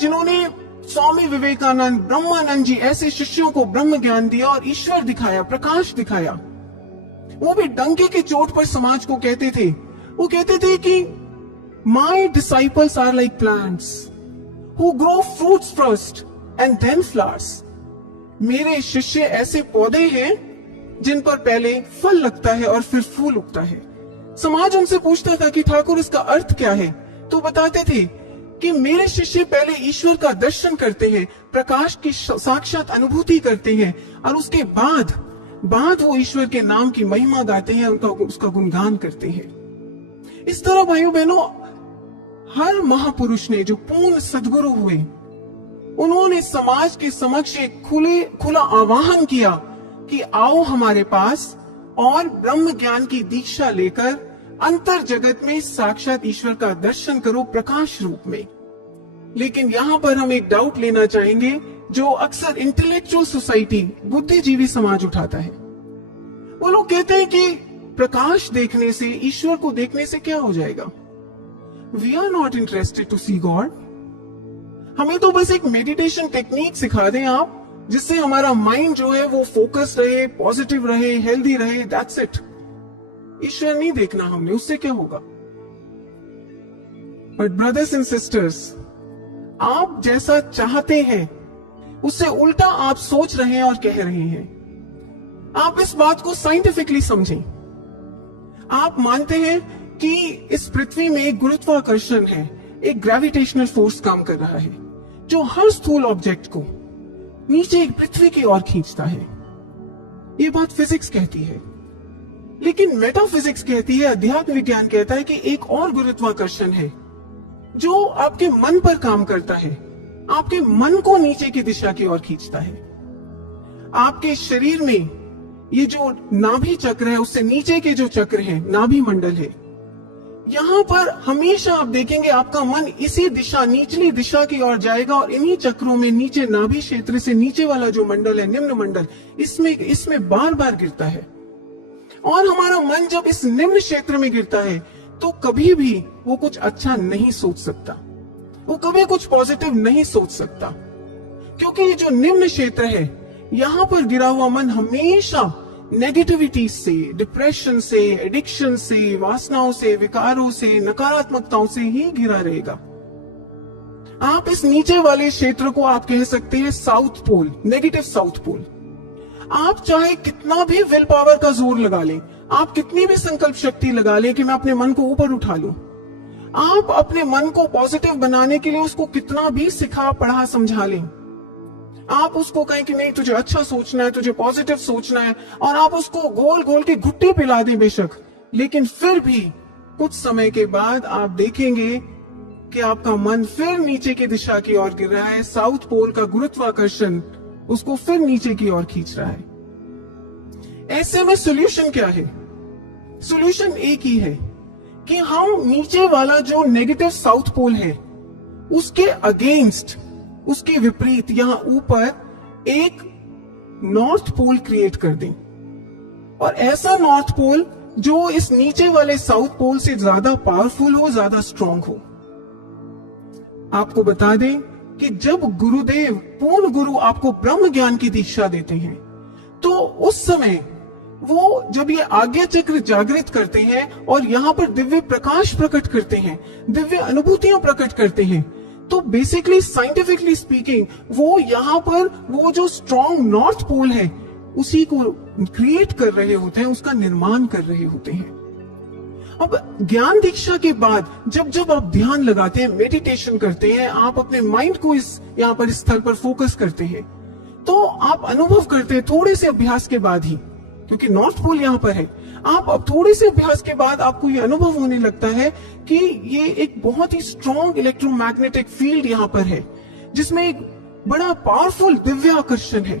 जिन्होंने स्वामी विवेकानंद, ब्रह्मानंद जी ऐसे शिष्यों को ब्रह्म ज्ञान दिया और ईश्वर दिखाया, प्रकाश दिखाया, वो भी डंके की चोट पर समाज को कहते थे। वो कहते थे कि my disciples are like plants who grow fruits first and then flowers. मेरे शिष्य ऐसे पौधे हैं जिन पर पहले फल लगता है और फिर फूल उगता है। समाज उनसे पूछता था कि ठाकुर इसका अर्थ क्या है, तो बताते थे कि मेरे शिष्य पहले ईश्वर का दर्शन करते हैं, प्रकाश की साक्षात अनुभूति करते हैं, और उसके बाद वो ईश्वर के नाम की महिमा गाते हैं, उसका गुणगान करते हैं। इस तरह भाइयों बहनों, हर महापुरुष ने जो पूर्ण सद्गुरु हुए, उन्होंने समाज के समक्ष एक खुला आह्वान किया कि आओ हमारे पास और ब्रह्म ज्ञान की दीक्षा लेकर अंतर जगत में साक्षात ईश्वर का दर्शन करो प्रकाश रूप में। लेकिन यहाँ पर हम एक डाउट लेना चाहेंगे जो अक्सर इंटेलेक्चुअल सोसाइटी, बुद्धिजीवी समाज उठाता है। वो लोग कहते हैं कि प्रकाश देखने से, ईश्वर को देखने से क्या हो जाएगा? We are not interested to see God. हमें तो बस एक मेडिटेशन टेक्निक सिखा दें आप, जिससे हमारा माइंड जो है वो फोकस रहे, पॉजिटिव रहे, हेल्दी रहे, दैट्स इट। ईश्वर नहीं देखना हमने, उससे क्या होगा? बट ब्रदर्स एंड सिस्टर्स, आप जैसा चाहते हैं उससे उल्टा आप सोच रहे हैं और कह रहे हैं। आप इस बात को साइंटिफिकली समझें। आप मानते हैं कि इस पृथ्वी में एक गुरुत्वाकर्षण है, एक ग्रेविटेशनल फोर्स काम कर रहा है जो हर स्थूल ऑब्जेक्ट को नीचे पृथ्वी की ओर खींचता है। ये बात फिजिक्स कहती है। लेकिन मेटाफिजिक्स कहती है, अध्यात्म विज्ञान कहता है कि एक और गुरुत्वाकर्षण है जो आपके मन पर काम करता है, आपके मन को नीचे की दिशा की ओर खींचता है। आपके शरीर में ये जो नाभि चक्र है, उससे नीचे के जो चक्र है, नाभि मंडल है, यहां पर हमेशा आप देखेंगे आपका मन इसी दिशा, निचली दिशा की ओर जाएगा, और इन्हीं चक्रों में नीचे नाभि क्षेत्र से नीचे वाला जो मंडल है, निम्न मंडल, इसमें बार बार गिरता है। और हमारा मन जब इस निम्न क्षेत्र में गिरता है तो कभी भी वो कुछ अच्छा नहीं सोच सकता, वो कभी कुछ पॉजिटिव नहीं सोच सकता, क्योंकि ये जो निम्न क्षेत्र है, यहां पर गिरा हुआ मन हमेशा नेगेटिविटी से, डिप्रेशन से, एडिक्शन से, वासनाओं से, विकारों से, नकारात्मकताओं से ही घिरा रहेगा। आप इस नीचे वाले क्षेत्र को आप कह सकते हैं south pole, negative south pole. आप चाहे कितना भी विल पावर का जोर लगा लें, आप कितनी भी संकल्प शक्ति लगा लें कि मैं अपने मन को ऊपर उठा लूं, आप अपने मन को पॉजिटिव बनाने के लिए उसको कितना भी सिखा पढ़ा समझा लें, आप उसको कहें कि नहीं तुझे अच्छा सोचना है, तुझे पॉजिटिव सोचना है, और आप उसको गोल गोल की घुट्टी पिला दें बेशक, लेकिन फिर भी कुछ समय के बाद आप देखेंगे कि आपका मन फिर नीचे की दिशा की ओर गिर रहा है। साउथ पोल का गुरुत्वाकर्षण उसको फिर नीचे की ओर खींच रहा है। ऐसे में सॉल्यूशन क्या है? सॉल्यूशन एक ही है कि हम नीचे वाला जो नेगेटिव साउथ पोल है उसके अगेंस्ट, उसके विपरीत यहां ऊपर एक नॉर्थ पोल क्रिएट कर दें, और ऐसा नॉर्थ पोल जो इस नीचे वाले साउथ पोल से ज्यादा पावरफुल हो, ज्यादा स्ट्रांग हो। आपको बता दें कि जब गुरुदेव, पूर्ण गुरु आपको ब्रह्म ज्ञान की दीक्षा देते हैं, तो उस समय वो जब ये आज्ञा चक्र जागृत करते हैं और यहां पर दिव्य प्रकाश प्रकट करते हैं, दिव्य अनुभूतियां प्रकट करते हैं, तो बेसिकली साइंटिफिकली स्पीकिंग वो यहां पर वो जो स्ट्रॉन्ग नॉर्थ पोल है उसी को क्रिएट कर रहे होते हैं, उसका निर्माण कर रहे होते हैं। अब ज्ञान दीक्षा के बाद जब जब आप ध्यान लगाते हैं, मेडिटेशन करते हैं, आप अपने माइंड को इस यहाँ पर इस स्थल पर फोकस करते हैं, तो आप अनुभव करते हैं थोड़े से अभ्यास के बाद ही, क्योंकि नॉर्थ पोल यहाँ पर है, आप अब थोड़े से अभ्यास के बाद आपको ये अनुभव होने लगता है कि ये एक बहुत ही स्ट्रॉन्ग इलेक्ट्रोमैग्नेटिक फील्ड यहाँ पर है, जिसमें एक बड़ा पावरफुल दिव्य आकर्षण है,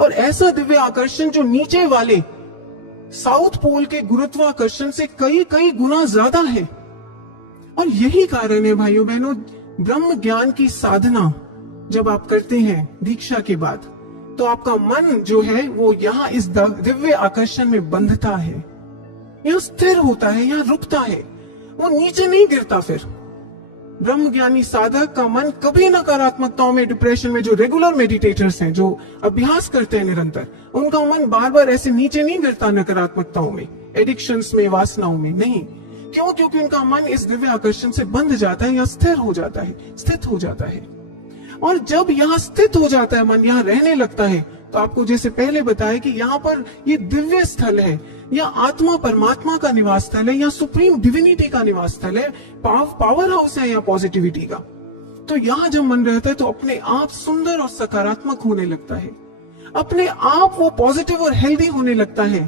और ऐसा दिव्य आकर्षण जो नीचे वाले साउथ पोल के गुरुत्वाकर्षण से कई कई गुना ज्यादा है। और यही कारण है भाइयों बहनों, ब्रह्म ज्ञान की साधना जब आप करते हैं दीक्षा के बाद, तो आपका मन जो है वो यहाँ इस दिव्य आकर्षण में बंधता है, यहाँ स्थिर होता है, यहाँ रुकता है, वो नीचे नहीं गिरता। फिर ब्रह्म ज्ञानी साधक का मन कभी नकारात्मकताओं में, डिप्रेशन में, जो रेगुलर मेडिटेटर्स हैं, जो अभ्यास करते हैं निरंतर, उनका मन बार बार ऐसे नीचे नहीं गिरता नकारात्मकताओं में, एडिक्शंस में, वासनाओं में नहीं। क्यों? क्योंकि उनका मन इस दिव्य आकर्षण से बंध जाता है, यहाँ स्थिर हो जाता है, स्थित हो जाता है। और जब यहाँ स्थित हो जाता है मन, यहाँ रहने लगता है, तो आपको जैसे पहले बताया कि यहाँ पर ये दिव्य स्थल है, या आत्मा परमात्मा का निवास स्थल है, या सुप्रीम डिविनिटी का निवास स्थल है, पावर हाउस है या पॉजिटिविटी का। तो यहाँ जब मन रहता है तो अपने आप सुंदर और सकारात्मक होने लगता है, अपने आप वो पॉजिटिव और हेल्दी होने लगता है।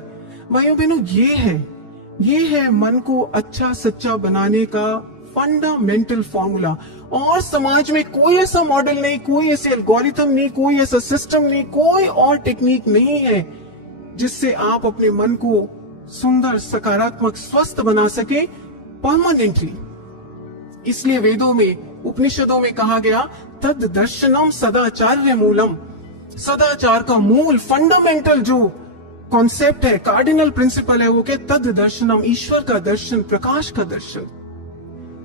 भाइयों बहनों, ये है मन को अच्छा सच्चा बनाने का फंडामेंटल फॉर्मूला। और समाज में कोई ऐसा मॉडल नहीं, कोई ऐसे एल्गोरिथम नहीं, कोई ऐसा सिस्टम नहीं, कोई और टेक्निक नहीं है जिससे आप अपने मन को सुंदर, सकारात्मक, स्वस्थ बना सके परमानेंटली। इसलिए वेदों में, उपनिषदों में कहा गया, तद दर्शनम सदाचार्य मूलम। सदाचार का मूल, फंडामेंटल जो कॉन्सेप्ट है, कार्डिनल प्रिंसिपल है, वो क्या? तद दर्शनम, ईश्वर का दर्शन, प्रकाश का दर्शन।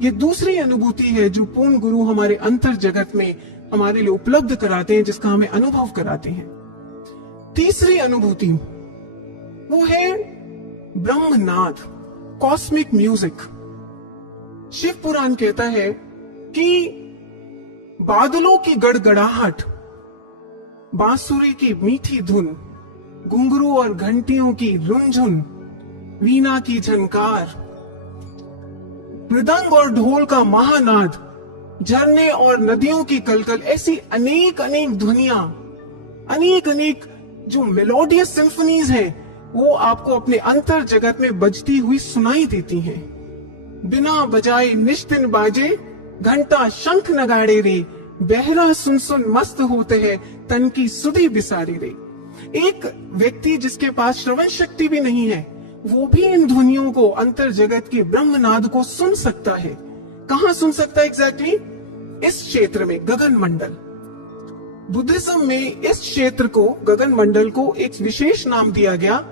ये दूसरी अनुभूति है जो पूर्ण गुरु हमारे अंतर जगत में हमारे लिए उपलब्ध कराते हैं, जिसका हमें अनुभव कराते हैं। तीसरी अनुभूति वो है ब्रह्मनाद, कॉस्मिक म्यूजिक। शिव पुराण कहता है कि बादलों की गड़गड़ाहट, बांसुरी की मीठी धुन, घुंघरू और घंटियों की रुंझुन, वीणा की झनकार, मृदंग और ढोल का महानाद, झरने और नदियों की कलकल, ऐसी अनेक अनेक ध्वनियां, अनेक अनेक जो मेलोडियस सिम्फनीज हैं, वो आपको अपने अंतर जगत में बजती हुई सुनाई देती हैं। बिना बजाए निश्चिन बाजे, घंटा शंख नगाड़े रे, बहरा सुन सुन मस्त होते हैं, तन की सुधी बिसारे रे। एक व्यक्ति जिसके पास श्रवण शक्ति भी नहीं है, वो भी इन ध्वनियों को, अंतर जगत की ब्रह्मनाद को सुन सकता है। कहां सुन सकता है एग्जैक्टली? इस क्षेत्र में, गगन मंडल। बुद्धिज्म में इस क्षेत्र को, गगन मंडल को एक विशेष नाम दिया गया।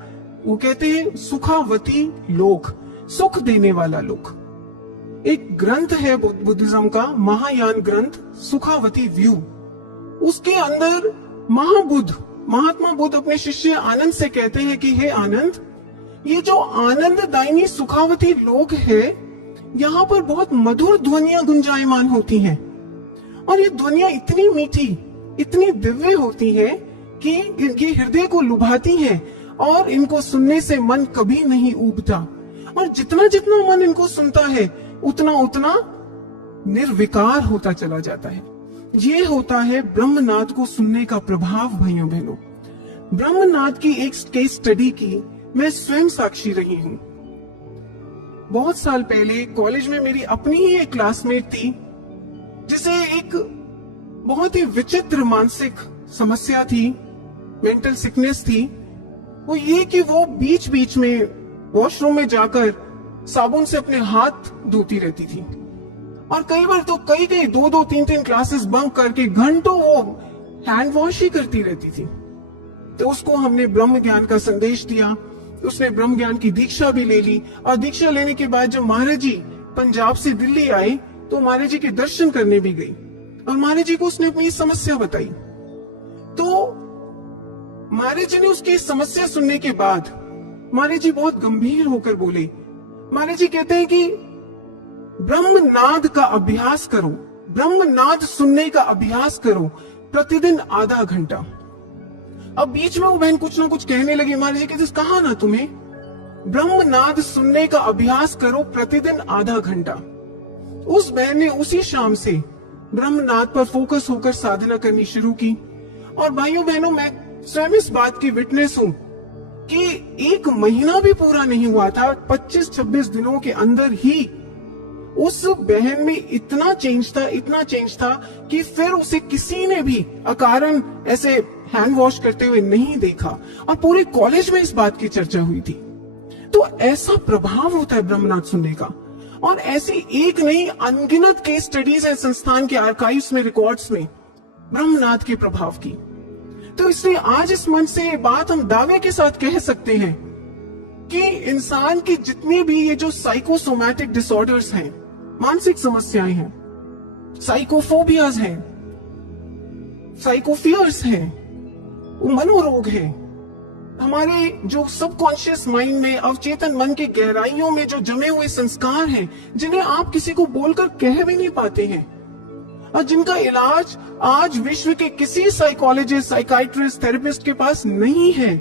वो कहते हैं सुखावती लोक, सुख देने वाला लोक। एक ग्रंथ है बुद्धिज्म का, महायान ग्रंथ, सुखावती व्यू। उसके अंदर महात्मा बुद्ध अपने शिष्य आनंद से कहते हैं कि हे आनंद, ये जो आनंददायिनी सुखावती लोक है, यहाँ पर बहुत मधुर ध्वनियां गुंजायमान होती हैं, और ये ध्वनियां इतनी मीठी, इतनी दिव्य होती है कि ये हृदय को लुभाती हैं और इनको सुनने से मन कभी नहीं ऊबता। और जितना जितना मन इनको सुनता है उतना उतना निर्विकार होता चला जाता है। ये होता है ब्रह्मनाद को सुनने का प्रभाव। भाइयों बहनों, ब्रह्मनाद की एक केस स्टडी की मैं स्वयं साक्षी रही हूं। बहुत साल पहले कॉलेज में मेरी अपनी ही एक क्लासमेट थी जिसे एक बहुत ही विचित्र मानसिक समस्या थी, मेंटल सिकनेस थी। वो ये कि वो बीच बीच में वॉशरूम में जाकर साबुन से अपने हाथ धोती रहती थी और कई बार तो कई 2-3 क्लासेस बंक करके घंटों वो हैंड वॉश ही करती रहती थी। तो उसको हमने ब्रह्म ज्ञान का संदेश दिया, उसने ब्रह्म ज्ञान की दीक्षा भी ले ली और दीक्षा लेने के बाद जब महाराज जी पंजाब से दिल्ली आए तो महाराज जी के दर्शन करने भी गई और महाराज जी को उसने अपनी समस्या बताई। तो महाराज जी ने उसकी समस्या सुनने के बाद महाराज जी बहुत गंभीर होकर बोले। महाराज जी कहते हैं कि ब्रह्मनाद का अभ्यास करो, ब्रह्मनाद सुनने का अभ्यास करो प्रतिदिन आधा घंटा। अब बीच में वो बहन कुछ ना कुछ कहने लगी। महाराज जी कहते कहा ना तुम्हें, ब्रह्मनाद सुनने का अभ्यास करो प्रतिदिन आधा घंटा। उस बहन ने उसी शाम से ब्रह्मनाद पर फोकस होकर साधना करनी शुरू की। और भाइयों बहनों, मैं स्वयं इस बात की विटनेस हूं कि 1 महीना भी पूरा नहीं हुआ था, 25-26 दिनों के अंदर ही उस बहन में इतना चेंज था कि फिर उसे किसी ने भी अकारण ऐसे हैंड वॉश करते हुए नहीं देखा और पूरे कॉलेज में इस बात की चर्चा हुई थी। तो ऐसा प्रभाव होता है ब्रह्मनाद सुनने का। और ऐसी एक नहीं अनगिनत केस स्टडीज है संस्थान के आर्काइव्स में, रिकॉर्ड्स में ब्रह्मनाद के प्रभाव की। तो इसलिए आज इस मंच से ये बात हम दावे के साथ कह सकते हैं कि इंसान की जितनी भी ये जो साइकोसोमैटिक डिसऑर्डर्स हैं, मानसिक समस्याएं हैं, साइकोफोबियाज हैं, साइकोफियर्स हैं, मनोरोग है, हमारे जो सबकॉन्शियस माइंड में, अवचेतन मन की गहराइयों में जो जमे हुए संस्कार हैं, जिन्हें आप किसी को बोलकर कह भी नहीं पाते हैं और जिनका इलाज आज विश्व के किसी साइकोलॉजिस्ट, साइकाइट्रिस्ट, थेरेपिस्ट के पास नहीं है,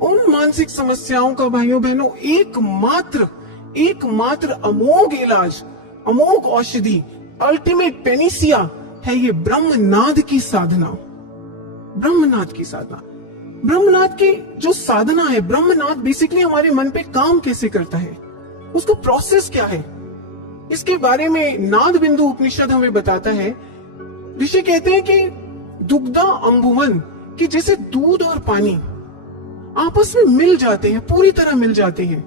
उन मानसिक समस्याओं का भाइयों बहनों एकमात्र अमोघ इलाज, अमोघ औषधि, अल्टीमेट पेनिसिया है ये ब्रह्मनाद की साधना। ब्रह्मनाद की साधना, ब्रह्मनाद की जो साधना है, ब्रह्मनाद बेसिकली हमारे मन पे काम कैसे करता है, उसको प्रोसेस क्या है, इसके बारे में नाद बिंदु उपनिषद हमें बताता है। ऋषि कहते हैं कि दुग्धा अम्बुवन, कि जैसे दूध और पानी आपस में मिल जाते हैं, पूरी तरह मिल जाते हैं,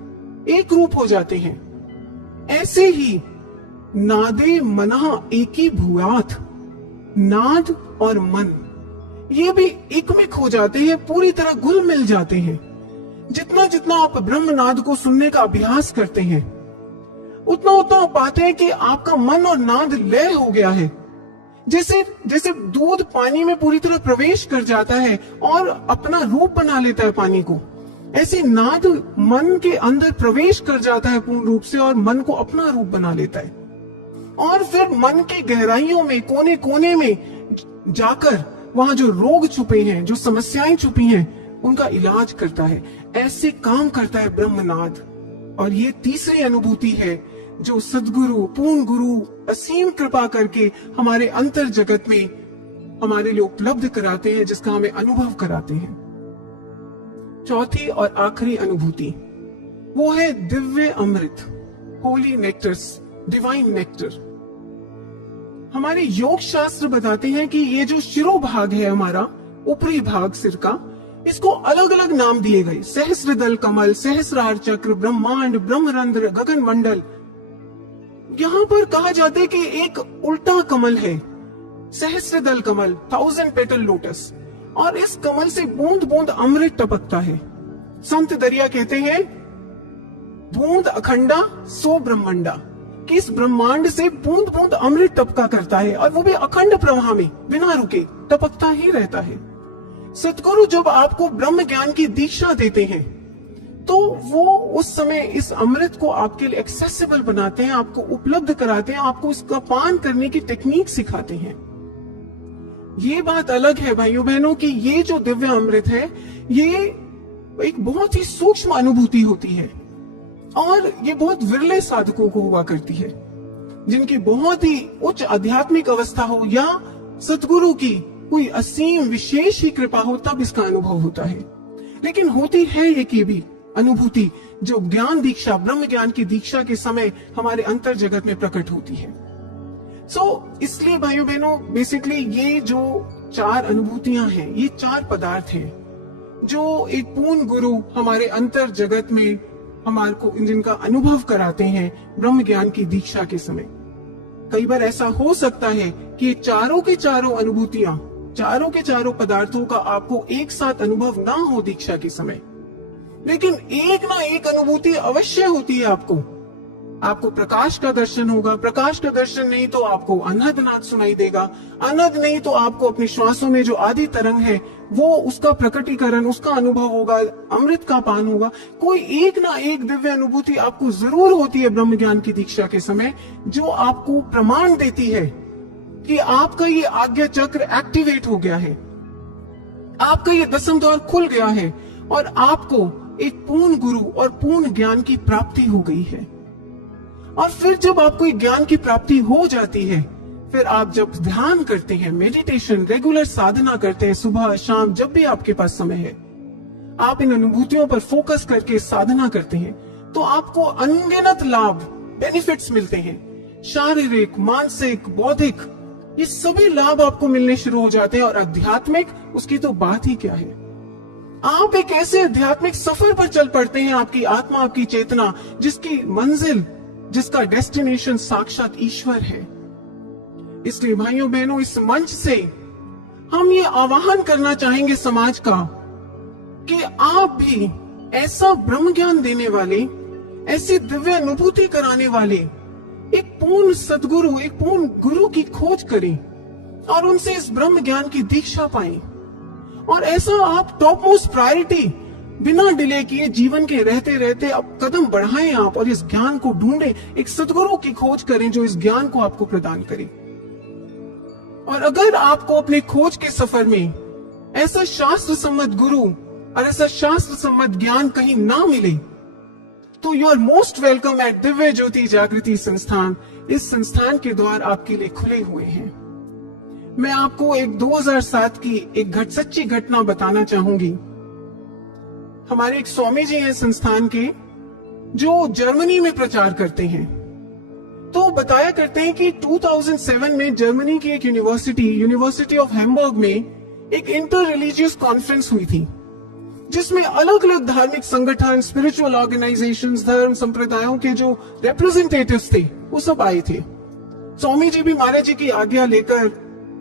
एक रूप हो जाते हैं, ऐसे ही नादे मना एकी भूयात, नाद और मन ये भी एकमिक हो जाते हैं, पूरी तरह घुल मिल जाते हैं। जितना जितना आप ब्रह्मनाद को सुनने का अभ्यास करते हैं उतना उतना आप पाते हैं कि आपका मन और नाद लय हो गया है। जैसे जैसे दूध पानी में पूरी तरह प्रवेश कर जाता है और अपना रूप बना लेता है पानी को, ऐसे नाद मन के अंदर प्रवेश कर जाता है पूर्ण रूप से और मन को अपना रूप बना लेता है और फिर मन की गहराइयों में, कोने कोने में जाकर वहां जो रोग छुपे हैं, जो समस्याएं छुपी हैं, उनका इलाज करता है। ऐसे काम करता है ब्रह्मनाद। और ये तीसरी अनुभूति है जो सद्गुरु, पूर्ण गुरु असीम कृपा करके हमारे अंतर जगत में हमारे लिए उपलब्ध कराते हैं, जिसका हमें अनुभव कराते हैं। चौथी और आखिरी अनुभूति वो है दिव्य अमृत, होली नेक्टर्स, डिवाइन नेक्टर। हमारे योग शास्त्र बताते हैं कि ये जो शिरोभाग है हमारा, ऊपरी भाग सिर का, इसको अलग अलग नाम दिए गए। सहस्त्रदल कमल, सहस्रार चक्र, ब्रह्मांड, ब्रह्मरंध्र, गगन मंडल। यहाँ पर कहा जाता है कि एक उल्टा कमल है, सहस्त्रदल कमल, 1000 पेटल लोटस, और इस कमल से बूंद बूंद अमृत टपकता है। संत दरिया कहते हैं बूंद अखंडा सो ब्रह्मंडा, कि इस ब्रह्मांड से बूंद बूंद अमृत टपका करता है और वो भी अखंड प्रवाह में बिना रुके टपकता ही रहता है। सतगुरु जब आपको ब्रह्म ज्ञान की दीक्षा देते हैं तो वो उस समय इस अमृत को आपके लिए एक्सेसिबल बनाते हैं, आपको उपलब्ध कराते हैं, आपको इसका पान करने की टेक्निक सिखाते हैं। ये बात अलग है भाइयों बहनों कि ये जो दिव्य अमृत है ये एक बहुत ही सूक्ष्म अनुभूति होती है और ये बहुत विरले साधकों को हुआ करती है, जिनकी बहुत ही उच्च आध्यात्मिक अवस्था हो या सतगुरु की कोई असीम विशेष ही कृपा हो, तब इसका अनुभव होता है। लेकिन होती है ये की भी अनुभूति जो ज्ञान दीक्षा, ब्रह्म ज्ञान की दीक्षा के समय हमारे अंतर जगत में प्रकट होती है। इसलिए भाइयों बहनों, बेसिकली ये जो 4 अनुभूतियां हैं, ये 4 पदार्थ हैं जो एक पूर्ण गुरु हमारे अंतर जगत में हमारे को जिनका अनुभव कराते हैं ब्रह्म ज्ञान की दीक्षा के समय। कई बार ऐसा हो सकता है कि ये चारों के चारों अनुभूतियां, चारों के चारों पदार्थों का आपको एक साथ अनुभव ना हो दीक्षा के समय, लेकिन एक ना एक अनुभूति अवश्य होती है। आपको प्रकाश का दर्शन होगा, प्रकाश का दर्शन नहीं तो आपको अनहद नाद सुनाई देगा, अनहद नहीं तो आपको अपने श्वासों में जो आदि तरंग है वो उसका प्रकटीकरण, उसका अनुभव होगा, अमृत का पान होगा। कोई एक ना एक दिव्य अनुभूति आपको जरूर होती है ब्रह्म ज्ञान की दीक्षा के समय, जो आपको प्रमाण देती है कि आपका ये आज्ञा चक्र एक्टिवेट हो गया है, आपका ये दसम द्वार खुल गया है और आपको एक पूर्ण गुरु और पूर्ण ज्ञान की प्राप्ति हो गई है। और फिर जब आपको ज्ञान की प्राप्ति हो जाती है, फिर आप जब ध्यान करते हैं, मेडिटेशन, रेगुलर साधना करते हैं, सुबह शाम जब भी आपके पास समय है, आप इन अनुभूतियों पर फोकस करके साधना करते हैं, तो आपको अनगिनत लाभ, बेनिफिट्स मिलते हैं। शारीरिक, मानसिक, बौद्धिक, ये सभी लाभ आपको मिलने शुरू हो जाते हैं। और आध्यात्मिक, उसकी तो बात ही क्या है। आप एक ऐसे आध्यात्मिक सफर पर चल पड़ते हैं, आपकी आत्मा, आपकी चेतना, जिसकी मंजिल, जिसका डेस्टिनेशन साक्षात ईश्वर है। इसलिए भाइयों बहनों, इस मंच से हम ये आह्वान करना चाहेंगे समाज का कि आप भी ऐसा ब्रह्म ज्ञान देने वाले, ऐसी दिव्य अनुभूति कराने वाले एक पूर्ण सदगुरु, एक पूर्ण गुरु की खोज करें और उनसे इस ब्रह्म ज्ञान की दीक्षा पाएं। और ऐसा आप टॉप मोस्ट प्रायोरिटी बिना डिले किए जीवन के रहते रहते अब कदम बढ़ाएं आप और इस ज्ञान को ढूंढें, एक सदगुरु की खोज करें जो इस ज्ञान को आपको प्रदान करे। और अगर आपको अपने खोज के सफर में ऐसा शास्त्र सम्मत गुरु और ऐसा शास्त्र सम्मत ज्ञान कहीं ना मिले, तो you are most welcome at Divya Jyoti जागृति संस्थान। इस संस्थान के द्वार आपके लिए खुले हुए हैं। मैं आपको एक 2007 की एक सच्ची घटना बताना चाहूंगी। हमारे एक स्वामी जी हैं संस्थान के, जो जर्मनी में प्रचार करते हैं। तो बताया करते हैं कि 2007 में जर्मनी की एक यूनिवर्सिटी ऑफ हैम्बर्ग में एक इंटर रिलीजियस कॉन्फ्रेंस हुई थी, जिसमें अलग अलग धार्मिक संगठन, स्पिरिचुअल ऑर्गेनाइजेशंस, धर्म संप्रदायों के जो रिप्रेजेंटेटिव्स थे वो सब आए थे। स्वामी जी भी महाराज जी की आज्ञा लेकर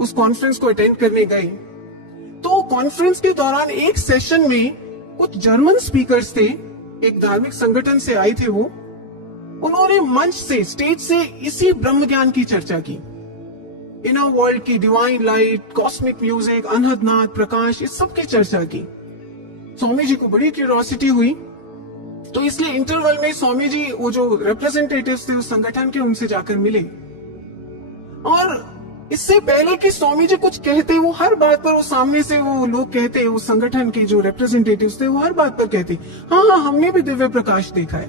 उस कॉन्फ्रेंस को अटेंड करने गए। तो कॉन्फ्रेंस के दौरान एक सेशन में कुछ जर्मन स्पीकर्स थे, एक धार्मिक संगठन से आए थे वो, उन्होंने मंच से, स्टेज से इसी ब्रह्म ज्ञान की चर्चा की। इनर वर्ल्ड की, डिवाइन लाइट, कॉस्मिक म्यूजिक, अनहद नाद, प्रकाश, इस सब की चर्चा की। स्वामी जी को बड़ी क्यूरियोसिटी हुई, तो इसलिए इंटरवल में स्वामी जी वो जो रिप्रेजेंटेटिव्स थे उस संगठन के, उनसे जाकर मिले। और इससे पहले कि स्वामी जी कुछ कहते, वो हर बात पर, वो सामने से वो लोग कहते, वो संगठन के जो रिप्रेजेंटेटिव्स थे वो हर बात पर कहते, हाँ हमने भी दिव्य प्रकाश देखा है,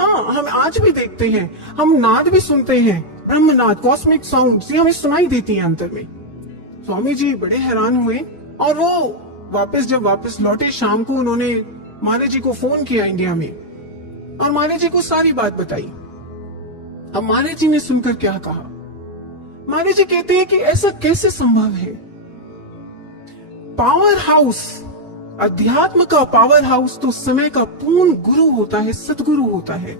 हाँ हम आज भी देखते हैं, हम नाद भी सुनते हैं, ब्रह्म नाद, कॉस्मिक साउंड्स, ये हमें सुनाई देती है अंतर में। स्वामी जी बड़े हैरान हुए और वो जब वापस लौटे शाम को, उन्होंने महाराज जी को फोन किया इंडिया में और महाराज जी को सारी बात बताई। अब महाराज जी ने सुनकर क्या कहा, महाराज जी कहते हैं कि ऐसा कैसे संभव है। पावर हाउस, अध्यात्म का पावर हाउस तो समय का पूर्ण गुरु होता है, सदगुरु होता है।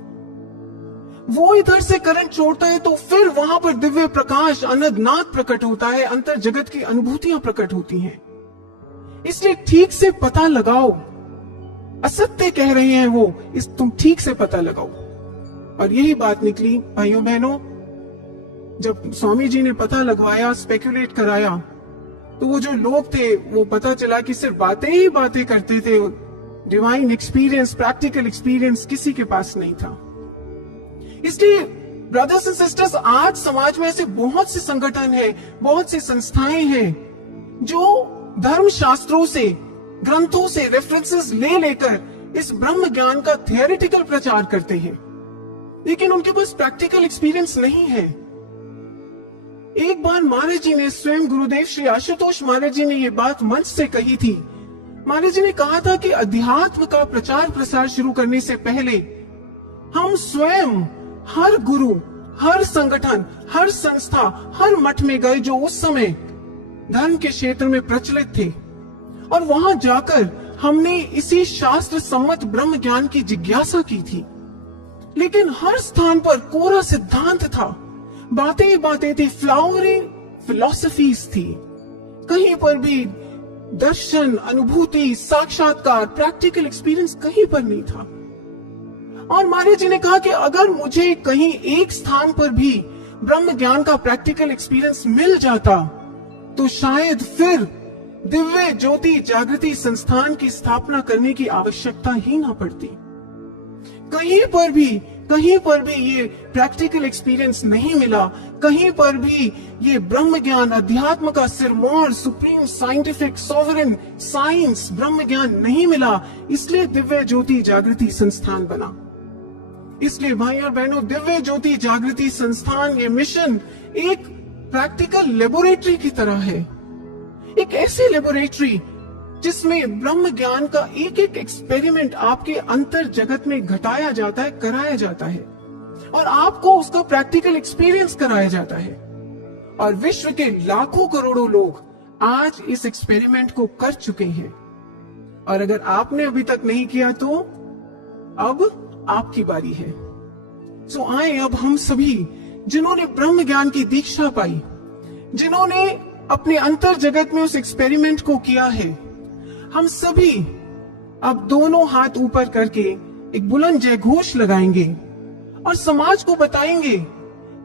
वो इधर से करंट छोड़ता है तो फिर वहां पर दिव्य प्रकाश, अनंत नाद प्रकट होता है, अंतर जगत की अनुभूतियां प्रकट होती हैं। इसलिए ठीक से पता लगाओ, असत्य कह रहे हैं वो, तुम ठीक से पता लगाओ। और यही बात निकली भाइयों बहनों, जब स्वामी जी ने पता लगवाया, स्पेकुलेट कराया, तो वो जो लोग थे वो पता चला कि सिर्फ बातें ही बातें करते थे, डिवाइन एक्सपीरियंस, प्रैक्टिकल एक्सपीरियंस किसी के पास नहीं था। इसलिए ब्रदर्स एंड सिस्टर्स, आज समाज में ऐसे बहुत से संगठन हैं, बहुत सी संस्थाएं हैं जो धर्म शास्त्रों से, ग्रंथों से रेफरेंसेस ले लेकर इस ब्रह्म ज्ञान का थियोरेटिकल प्रचार करते हैं, लेकिन उनके पास प्रैक्टिकल एक्सपीरियंस नहीं है। एक बार महाराज जी ने, स्वयं गुरुदेव श्री आशुतोष महाराज जी ने ये बात मंच से कही थी। महाराज जी ने कहा था कि अध्यात्म का प्रचार प्रसार शुरू करने से पहले हम स्वयं हर गुरु, हर संगठन, हर संस्था, हर मठ में गए जो उस समय धर्म के क्षेत्र में प्रचलित थे, और वहां जाकर हमने इसी शास्त्र सम्मत ब्रह्म ज्ञान की जिज्ञासा की थी। लेकिन हर स्थान पर कोरा सिद्धांत था, बातें ही बातें थी, फ्लावरी फिलॉसफीज थी। कहीं पर भी दर्शन, अनुभूति, साक्षात्कार, प्रैक्टिकल एक्सपीरियंस कहीं पर नहीं था। और महाराज जी ने कहा कि अगर मुझे कहीं एक स्थान पर भी ब्रह्म ज्ञान का प्रैक्टिकल एक्सपीरियंस मिल जाता तो शायद फिर दिव्य ज्योति जागृति संस्थान की स्थापना करने की आवश्यकता ही ना पड़ती। कहीं पर भी ये प्रैक्टिकल एक्सपीरियंस नहीं मिला, कहीं पर भी ये ब्रह्म ज्ञान, अध्यात्म का Sirmaur, supreme scientific sovereign science ब्रह्म ज्ञान नहीं मिला, इसलिए दिव्य ज्योति जागृति संस्थान बना। इसलिए भाई और बहनों, दिव्य ज्योति जागृति संस्थान, ये मिशन एक प्रैक्टिकल लेबोरेटरी की तरह है। एक ऐसी लेबोरेटरी जिसमें ब्रह्म ज्ञान का एक एक एक्सपेरिमेंट आपके अंतर जगत में घटाया जाता है, कराया जाता है, और आपको उसका प्रैक्टिकल एक्सपीरियंस कराया जाता है। और विश्व के लाखों करोड़ों लोग आज इस एक्सपेरिमेंट को कर चुके हैं, और अगर आपने अभी तक नहीं किया तो अब आपकी बारी है। सो आए अब हम सभी जिन्होंने ब्रह्म ज्ञान की दीक्षा पाई, जिन्होंने अपने अंतर जगत में उस एक्सपेरिमेंट को किया है, हम सभी अब दोनों हाथ ऊपर करके एक बुलंद जय घोष लगाएंगे और समाज को बताएंगे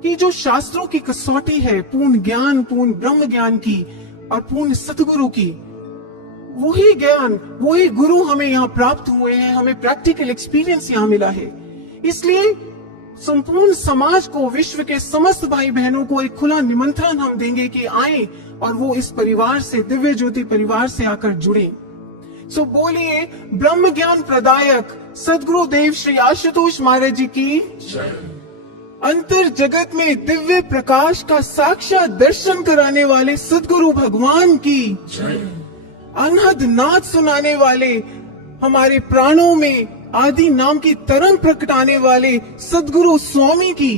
कि जो शास्त्रों की कसौटी है, पूर्ण ज्ञान, पूर्ण ब्रह्म ज्ञान की और पूर्ण सतगुरु की, वही ज्ञान, वही गुरु हमें यहाँ प्राप्त हुए हैं, हमें प्रैक्टिकल एक्सपीरियंस यहाँ मिला है। इसलिए संपूर्ण समाज को, विश्व के समस्त भाई बहनों को एक खुला निमंत्रण हम देंगे कि आए और वो इस परिवार से, दिव्य ज्योति परिवार से आकर जुड़े। सो बोलिए, ब्रह्म ज्ञान प्रदायक सदगुरु देव श्री आशुतोष महाराज जी की अंतर जगत में दिव्य प्रकाश का साक्षात दर्शन कराने वाले सदगुरु भगवान की, अनहद नाद सुनाने वाले, हमारे प्राणों में आदि नाम की तरंग प्रकटाने वाले सदगुरु स्वामी की।